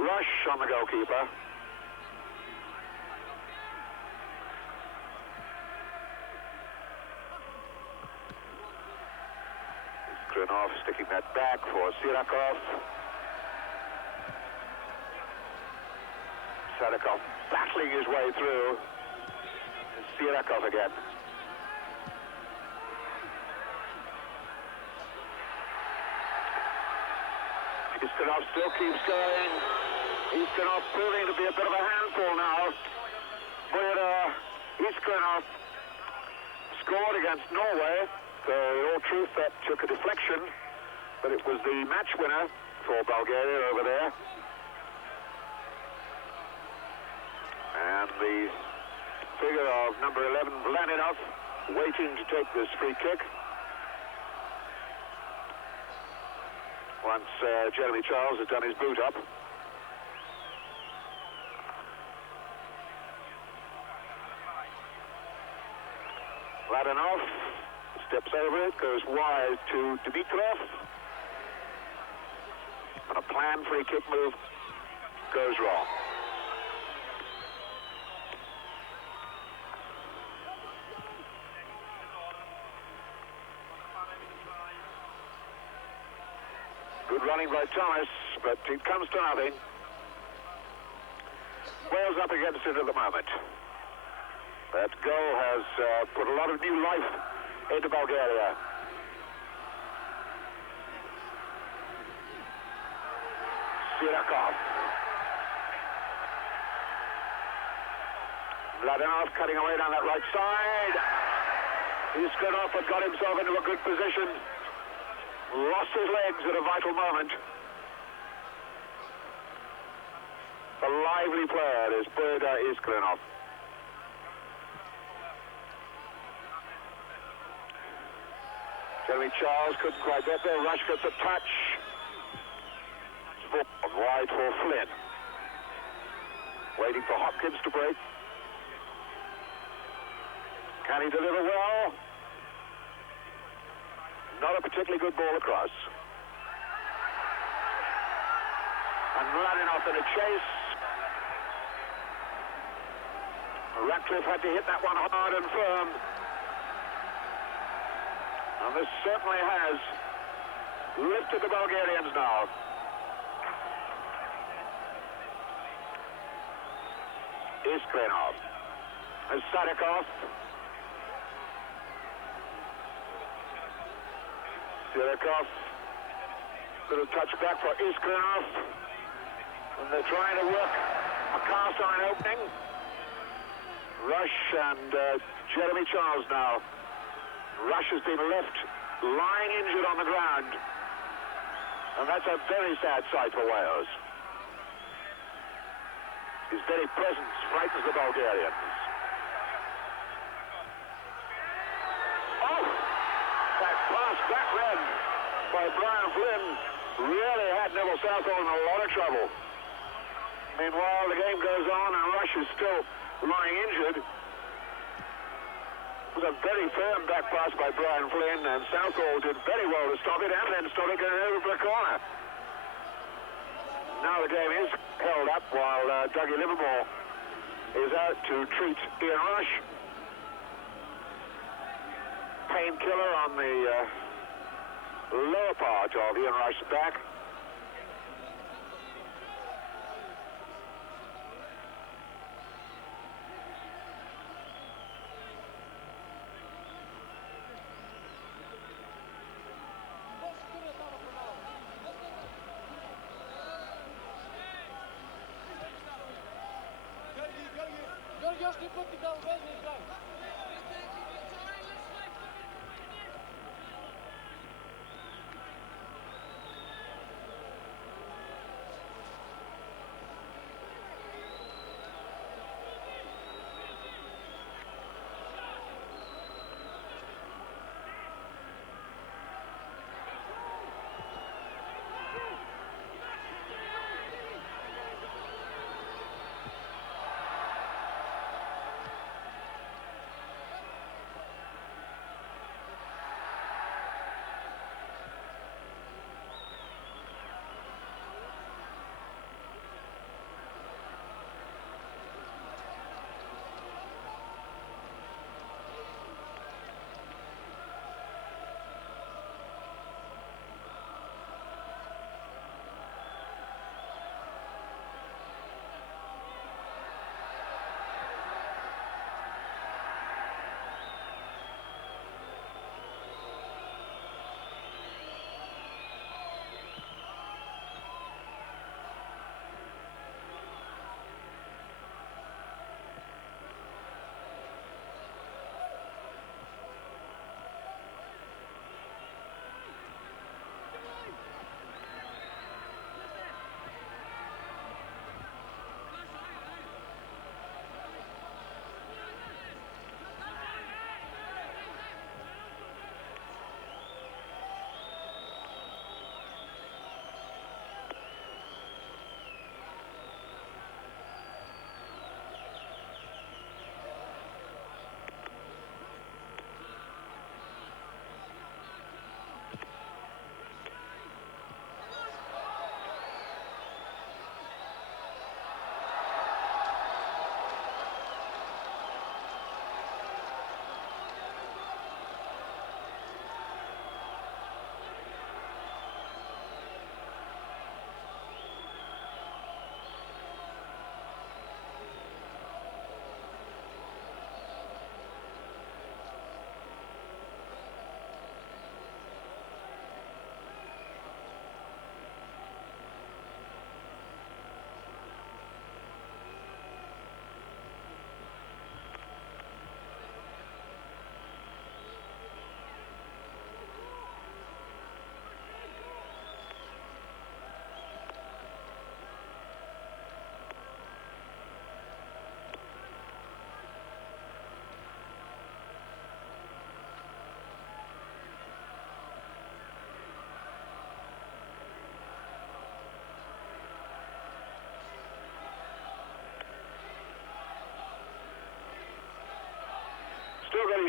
Rush on the goalkeeper. Grenov sticking that back for Sirakov. Sadakov battling his way through. Sirakov again. Iskanov still keeps going. Iskanov proving to be a bit of a handful now. But Iskanov scored against Norway. So in all truth, that took a deflection, but it was the match winner for Bulgaria over there. figure of number 11, Vladinov, waiting to take this free kick. Once Jeremy Charles has done his boot up. Vladinov steps over it, goes wide to Dimitrov. And a planned free kick move goes wrong. Good running by Thomas, but it comes to nothing. Wales up against it at the moment. That goal has put a lot of new life into Bulgaria. Sirakov. Vladinov cutting away down that right side. Iskranov had got himself into a good position. Lost his legs at a vital moment. A lively player is Burda Iskranov. Jeremy Charles couldn't quite get there. Rush gets a touch. Wide for Flynn. Waiting for Hopkins to break. Can he deliver well? Not a particularly good ball across. And Vladinov in a chase. Ratcliffe had to hit that one hard and firm. And this certainly has lifted the Bulgarians now. Iskranov. There's Sadikov. Sadikov. Little touch back for Iskranov. And they're trying to work a cast iron opening. Rush and Jeremy Charles now. Rush has been left lying injured on the ground. And that's a very sad sight for Wales. His very presence frightens the Bulgarians. Oh! That pass back then by Brian Flynn really had Neville Southall in a lot of trouble. Meanwhile, the game goes on and Rush is still lying injured. It was a very firm back pass by Brian Flynn, and Southall did very well to stop it and then stop it going over for a corner. Now the game is held up while Dougie Livermore is out to treat Ian Rush. Painkiller on the lower part of Ian Rush's back.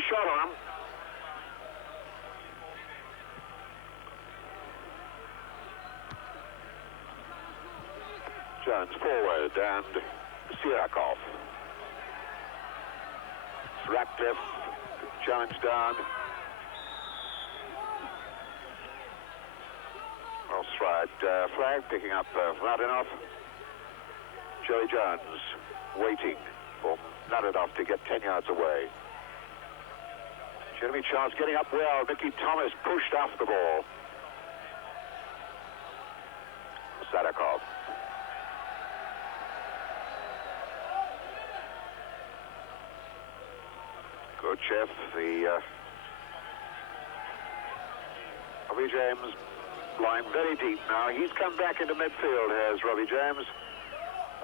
shot on him. Jones forward and Sirakov. Ratcliffe, challenge down. Well, stride flag, picking up Mladenoff. Joey Jones waiting for Mladenoff to get 10 yards away. Jeremy Charles getting up well. Mickey Thomas pushed off the ball. Sadakov. Gochev, the Robbie James lying very deep now. He's come back into midfield, has Robbie James,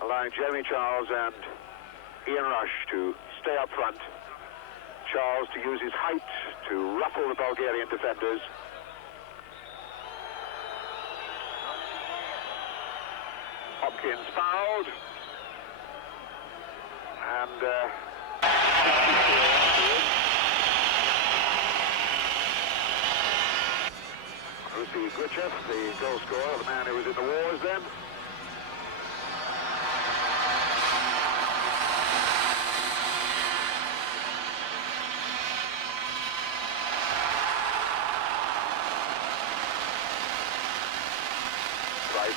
allowing Jeremy Charles and Ian Rush to stay up front. Charles to use his height to ruffle the Bulgarian defenders. Hopkins fouled. And Rusty Guchev, the goal scorer, the man who was in the wars then. Right.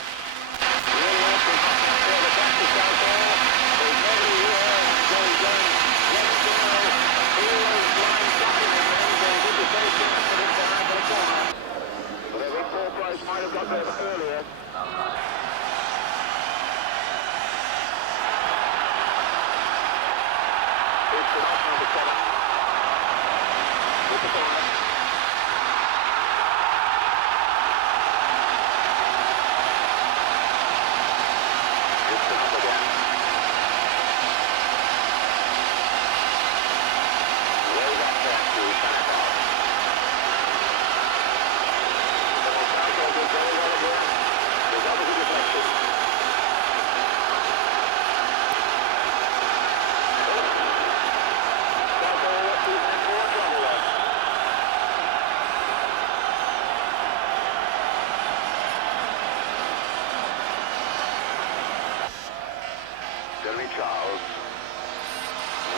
Might have got there earlier. It's an off number 7. With the corner. It's an up again. Way back there to Sanakov. Very well again. There's opposite deflection. More trouble left. Jeremy Charles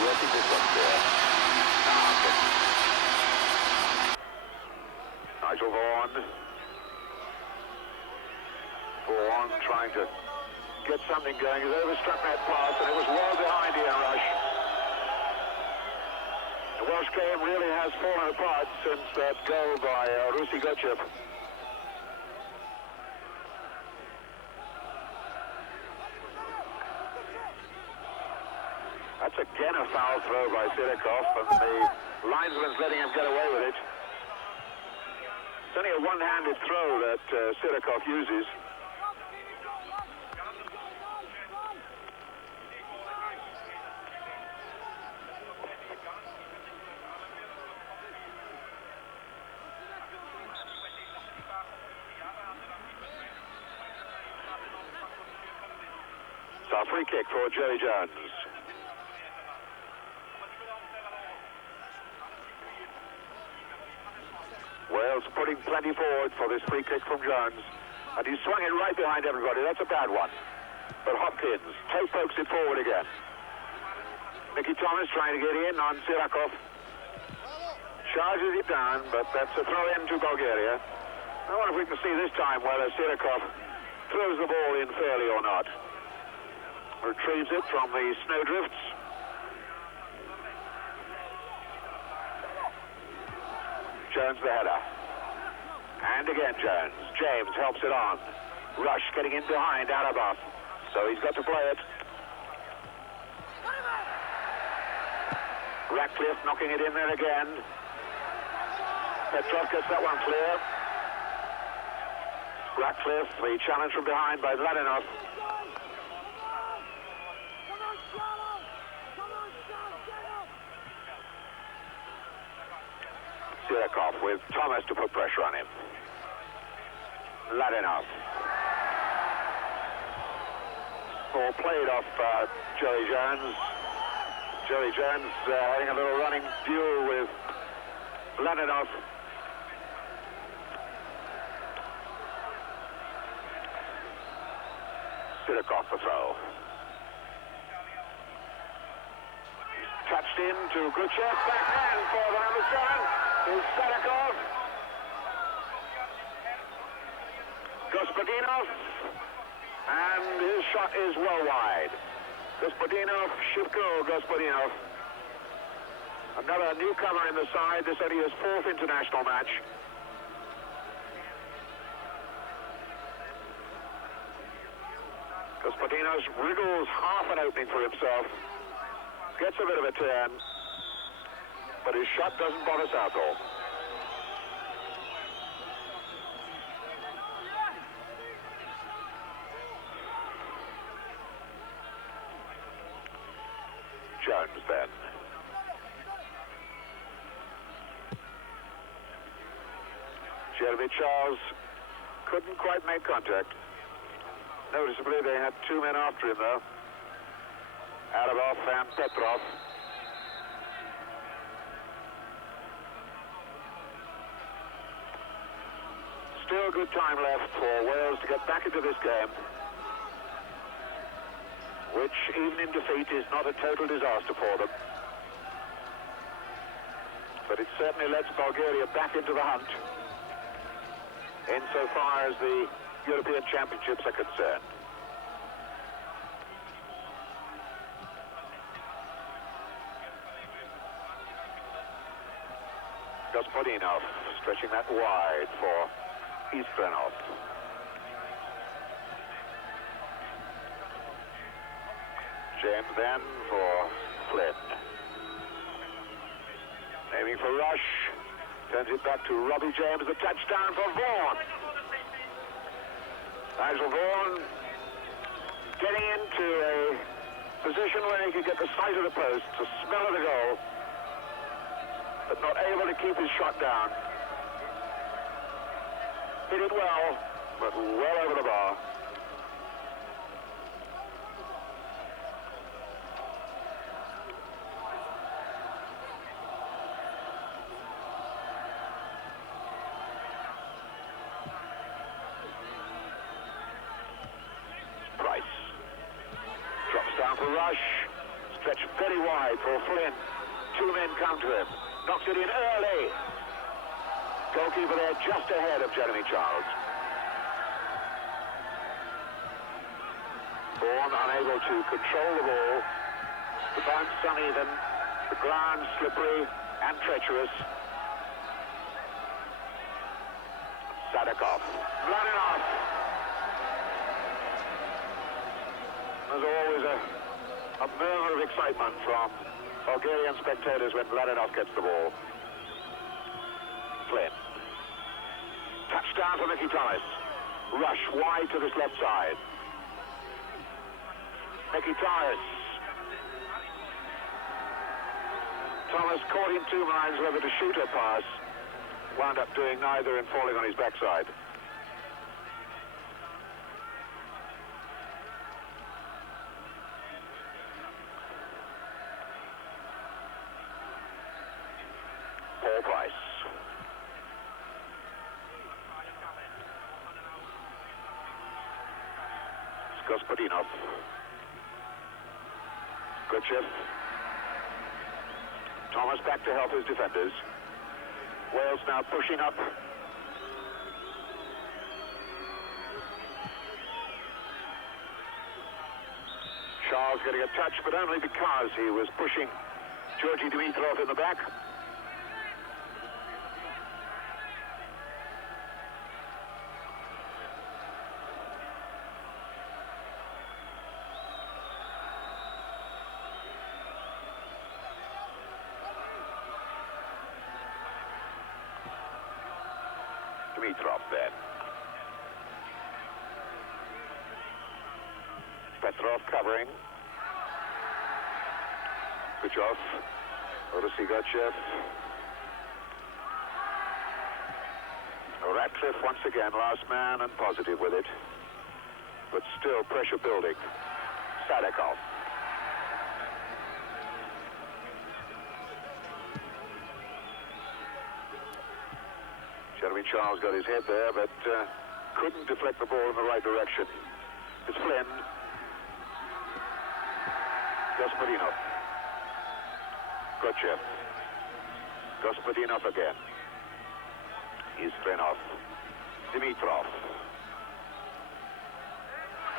working this up there. Nigel Vaughan. Vaughan trying to get something going. He's overstruck that pass, and it was well behind Ian Rush. The Welsh game really has fallen apart since that goal by Rusty Guchev. That's again a foul throw by Sirakov, and the linesman's letting him get away with it. It's only a one-handed throw that Sirakov uses. So a free kick for Joey Jones. Wales putting plenty forward for this free kick from Jones. And he swung it right behind everybody. That's a bad one. But Hopkins toe pokes it forward again. Mickey Thomas trying to get in on Sirakov. Charges it down, but that's a throw in to Bulgaria. I wonder if we can see this time whether Sirakov throws the ball in fairly or not. Retrieves it from the snowdrifts. Jones the header. And again Jones. James helps it on. Rush getting in behind Arabov. So he's got to play it. Ratcliffe knocking it in there again. Petrov gets that one clear. Ratcliffe, the challenge from behind by Mladenoff. Sirakov with Thomas to put pressure on him. Mladenoff. Ball played off Joey Jones. Jerry Jones having a little running duel with Mladenoff. Sidakov the throw. Touched in to Khrushchev. Backhand for the number 7 is Sidakov. Gospodinov. And his shot is well wide. Gospodinov, Shivko Gospodinov. Another newcomer in the side. This only his 4th international match. Gospodinov wriggles half an opening for himself. Gets a bit of a turn. But his shot doesn't bother Southall. Jones then. Jeremy Charles couldn't quite make contact. Noticeably, they had 2 men after him, though. Arabov and Petrov. Still good time left for Wales to get back into this game, which, even in defeat, is not a total disaster for them. But it certainly lets Bulgaria back into the hunt, insofar as the European Championships are concerned. Gospodinov stretching that wide for Istranov. James then for Flynn. Aiming for Rush. Turns it back to Robbie James. The touchdown for Vaughan. Nigel Vaughan getting into a position where he could get the sight of the post, the smell of the goal, but not able to keep his shot down. Hit it well, but well over the bar. Price drops down for Rush. Stretched very wide for Flynn. 2 men come to him. Knocks it in early. Goalkeeper there just ahead of Jeremy Charles. Vaughan unable to control the ball. The bounce uneven. The ground slippery and treacherous. Sadakov. Mladenoff. There's always a murmur of excitement from Bulgarian spectators when Mladenoff gets the ball. Flynn. Touchdown for Mickey Thomas. Rush wide to this left side. Mickey Thomas. Thomas caught in 2 minds whether to shoot or pass. Wound up doing neither and falling on his backside. Price. Gospodinov. Khrushchev. Thomas back to help his defenders. Wales now pushing up. Charles getting a touch, but only because he was pushing Georgi Dimitrov in the back. Dimitrov then. Petrov covering. Khrushchev. Orosigachev. Ratcliffe once again, last man and positive with it. But still pressure building. Sadakov. mean, Charles got his head there, but couldn't deflect the ball in the right direction. It's Flynn. Gospodinov. Gochev. Gospodinov again. Istrenov. Dimitrov.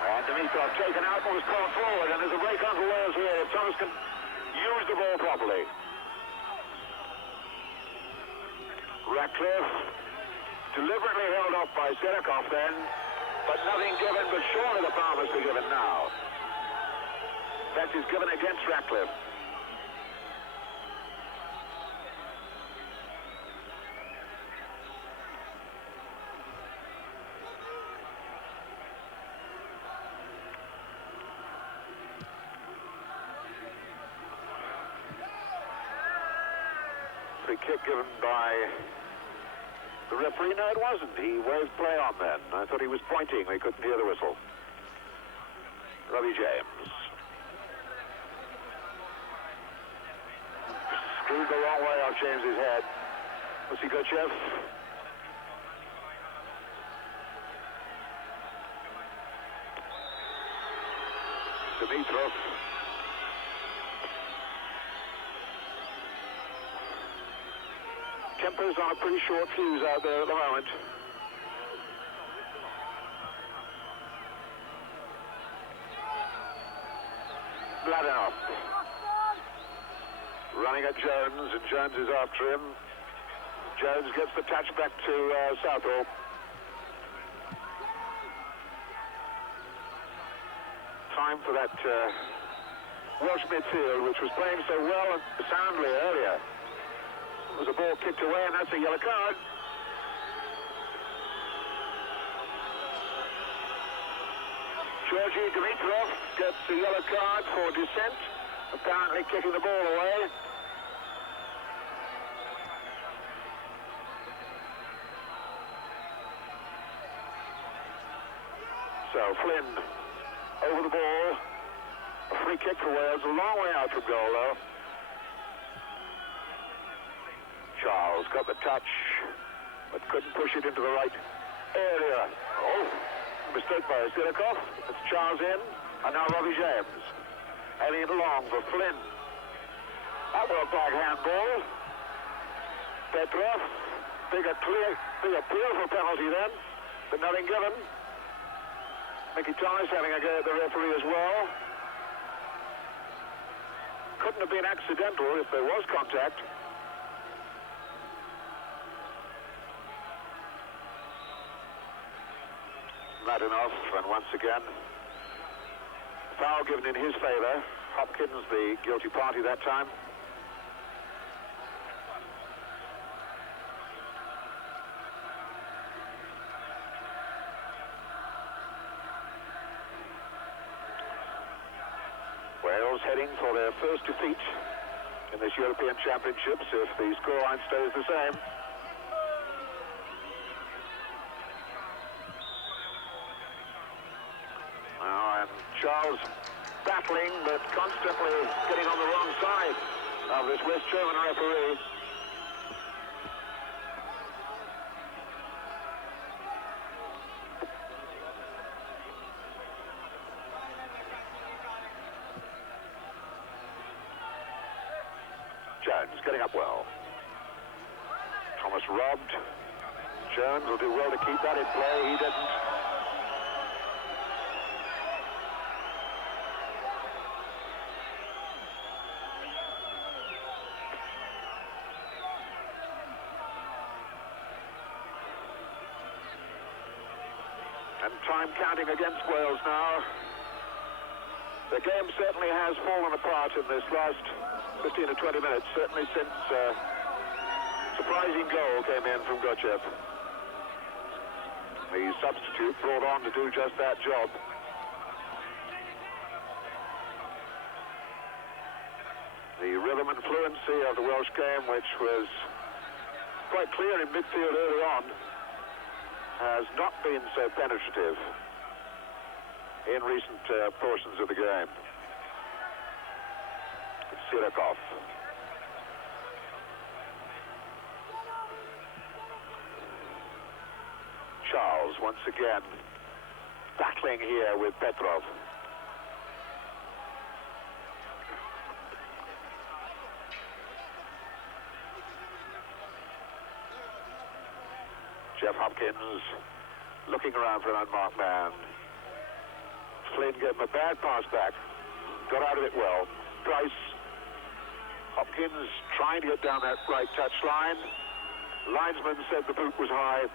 And Dimitrov taken out and was caught forward, and there's a break onto Wales here if Thomas can use the ball properly. Ratcliffe deliberately held off by Serakov then, but nothing given, but surely the foul must be given now. In fact, he's given against Ratcliffe. Free kick given by the referee. No, it wasn't. He waved play on then. I thought he was pointing. We couldn't hear the whistle. Robbie James. Screwed the wrong way off James's head. Was he Gochev? Dimitrov. Temper's on a pretty short fuse out there at the moment. Mladenov. Running at Jones, and Jones is after him. Jones gets the touch back to Southall. Time for that Welsh midfield, which was playing so well and soundly earlier. There was a ball kicked away, and that's a yellow card. Georgi Dimitrov gets a yellow card for dissent, apparently kicking the ball away. So Flynn over the ball. A free kick for Wales, a long way out from goal though. Charles got the touch, but couldn't push it into the right area. Oh, mistake by Sirakov. It's Charles in, and now Robbie James. Heading it along for Flynn. That was a back handball. Petrov, big appeal for penalty then, but nothing given. Mickey Thomas having a go at the referee as well. Couldn't have been accidental if there was contact. Mladenov, and once again, foul given in his favour. Hopkins, the guilty party that time. Wales heading for their first defeat in this European Championships if the scoreline stays the same. And Charles battling, but constantly getting on the wrong side of this West German referee. Jones getting up well. Thomas robbed. Jones will do well to keep that in play. He didn't. And time counting against Wales now. The game certainly has fallen apart in this last 15 or 20 minutes, certainly since surprising goal came in from Gochev. The substitute brought on to do just that job. The rhythm and fluency of the Welsh game, which was quite clear in midfield early on, has not been so penetrative in recent portions of the game. Sirakov. once again battling here with Petrov. Jeff Hopkins looking around for an unmarked man. Flynn gave him a bad pass back. Got out of it well. Price. Hopkins trying to get down that right touch line. Linesman said the boot was high.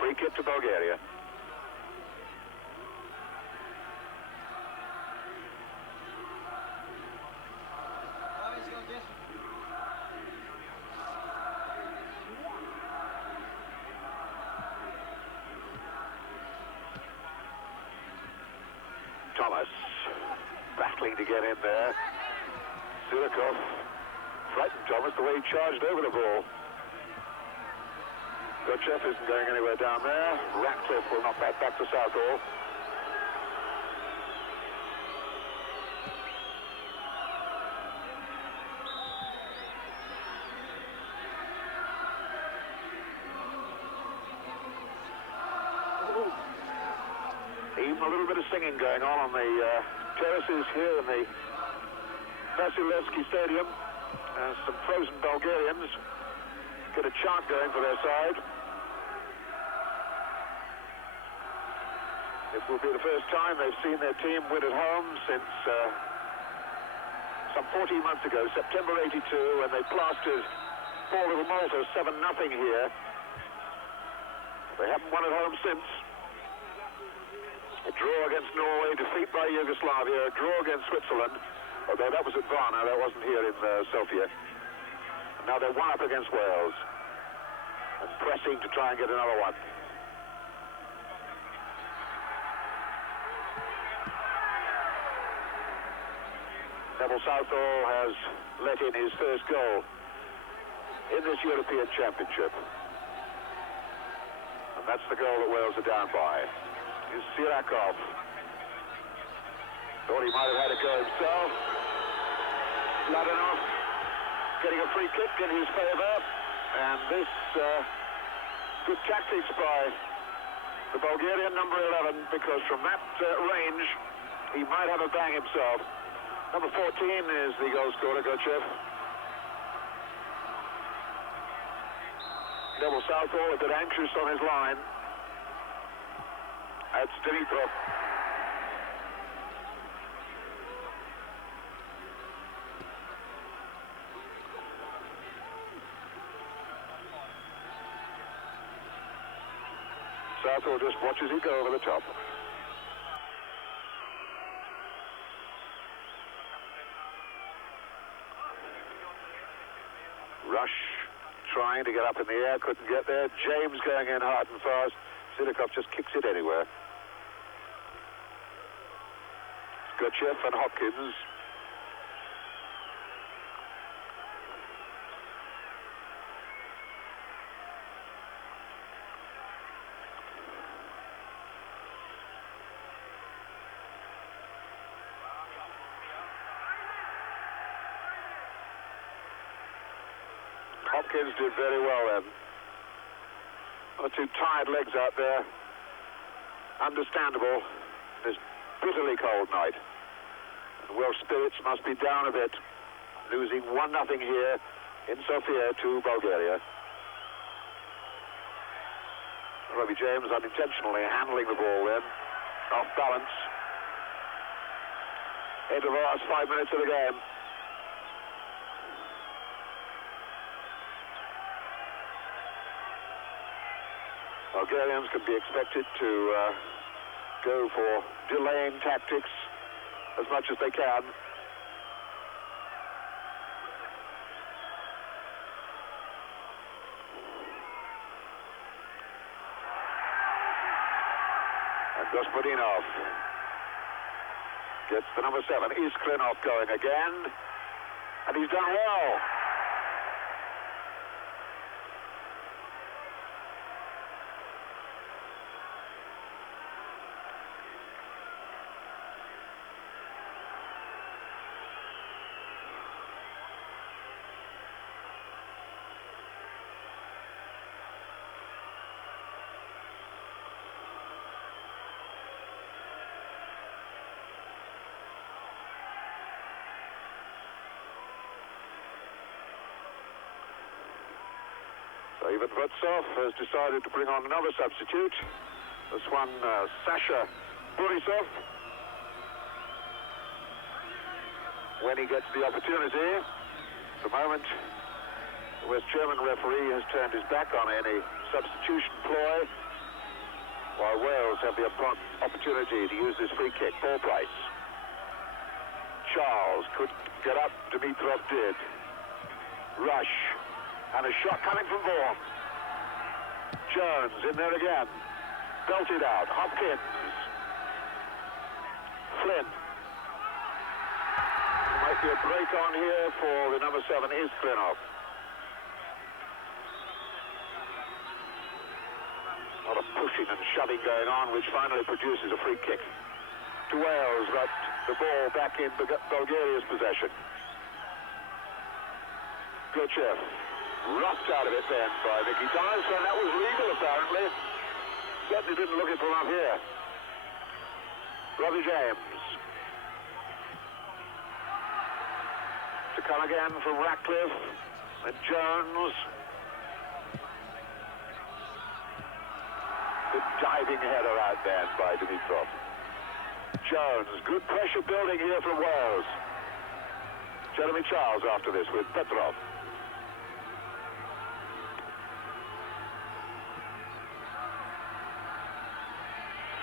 Free kick to Bulgaria. Thomas battling to get in there. Silikov frightened Thomas the way he charged over the ball. Gochev isn't going anywhere down there. Ratcliffe will knock that back to Southall. Even a little bit of singing going on the terraces here in the Vasilevsky Stadium. Some frozen Bulgarians get a chant going for their side. It will be the first time they've seen their team win at home since some 14 months ago, September '82, when they plastered poor little Malta 7-0 here. They haven't won at home since. A draw against Norway, defeat by Yugoslavia, a draw against Switzerland, although that was at Varna, that wasn't here in Sofia. And now they're 1-up against Wales and pressing to try and get another one. Neville Southall has let in his first goal in this European Championship. And that's the goal that Wales are down by. Is Sirakov. Thought he might have had a go himself. Ladanov getting a free kick in his favour. And this good tactics by the Bulgarian number 11, because from that range he might have a bang himself. Number 14 is the goal scorer, Gochev. Neville Southall a bit anxious on his line. That's Dimitrov. Southall just watches it go over the top. Rush trying to get up in the air, couldn't get there. James going in hard and fast. Silikov just kicks it anywhere. Gochev and Hopkins. Hopkins did very well then. Two tired legs out there. Understandable. This bitterly cold night. And Welsh spirits must be down a bit. Losing 1-0 here in Sofia to Bulgaria. Robbie James unintentionally handling the ball then. Off balance. Into the last 5 minutes of the game. Bulgarians can be expected to go for delaying tactics as much as they can. And Gospodinov gets the number 7. Isklinov going again. And he's done well. Ivan Vutsov has decided to bring on another substitute. This one, Sasha Borisov. When he gets the opportunity, at the moment, the West German referee has turned his back on any substitution ploy, while Wales have the opportunity to use this free kick. Ball Price. Charles could get up, Dimitrov did. Rush, and a shot coming from Vaughan. Jones in there again. Belted out. Hopkins. Flynn. There might be a break on here for the number 7, is Klinov. A lot of pushing and shoving going on, which finally produces a free kick to Wales, but the ball back in Bulgaria's possession. Gochev roughed out of it then by Mickey Dyson. That was legal, apparently. Certainly didn't look it from up here. Robbie James. To come again from Ratcliffe and Jones. The diving header out then by Dimitrov. Jones, good pressure building here from Wales. Jeremy Charles after this with Petrov.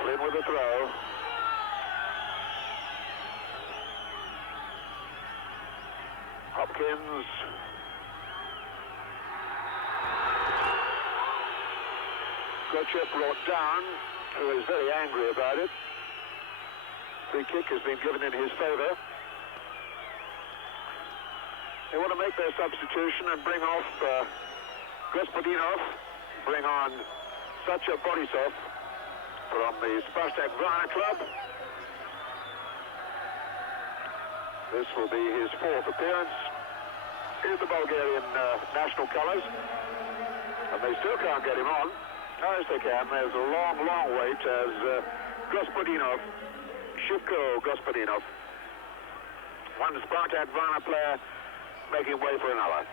Flynn with the throw. Hopkins. Gochev brought down, who is very angry about it. Free kick has been given in his favour. They want to make their substitution and bring off Gospodinov, bring on Sacha Borisov from the Spartak Varna club. This will be his 4th appearance in the Bulgarian national colours, and they still can't get him on. As they can. There's a long, long wait as Gospodinov, Shivko Gospodinov, one Spartak Varna player, making way for another.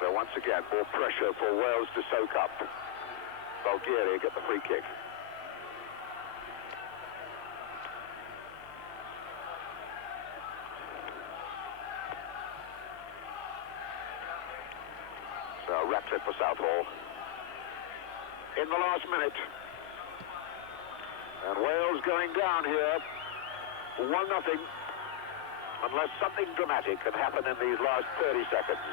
So once again, more pressure for Wales to soak up. Bulgaria get the free kick. So Ratcliffe for Southall. In the last minute. And Wales going down here 1-0, unless something dramatic can happen in these last 30 seconds.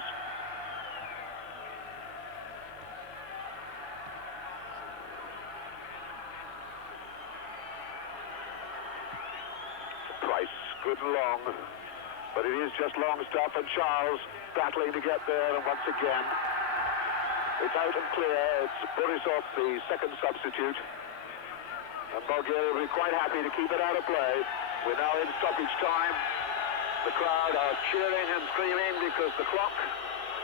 Price, good and long, but it is just long stuff, and Charles battling to get there, and once again, it's out and clear. It's Borisov, the second substitute, and Bulgaria will be quite happy to keep it out of play. We're now in stoppage time. The crowd are cheering and screaming because the clock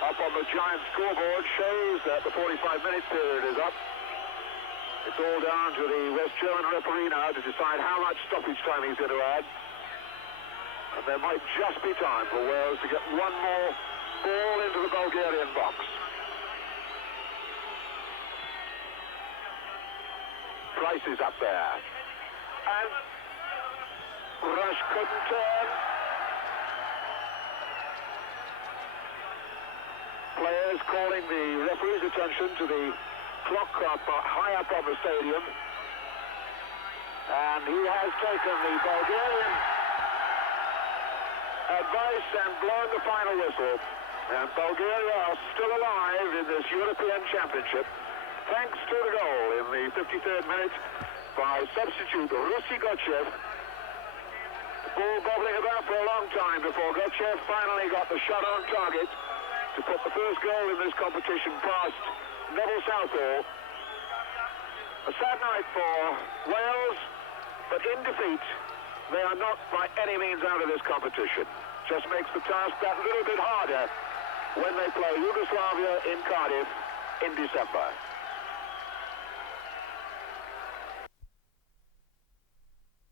up on the giant scoreboard shows that the 45-minute period is up. It's all down to the West German referee now to decide how much stoppage time he's going to add. And there might just be time for Wales to get one more ball into the Bulgarian box. Price is up there. And Rush couldn't turn. Players calling the referee's attention to the clock up high up on the stadium. And he has taken the Bulgarian advice and blown the final whistle. And Bulgaria are still alive in this European Championship, thanks to the goal in the 53rd minute by substitute Rusy Gochev. The ball bobbling about for a long time before Gochev finally got the shot on target to put the first goal in this competition past Neville Southall. A sad night for Wales, but in defeat, they are not by any means out of this competition. Just makes the task that little bit harder when they play Yugoslavia in Cardiff in December.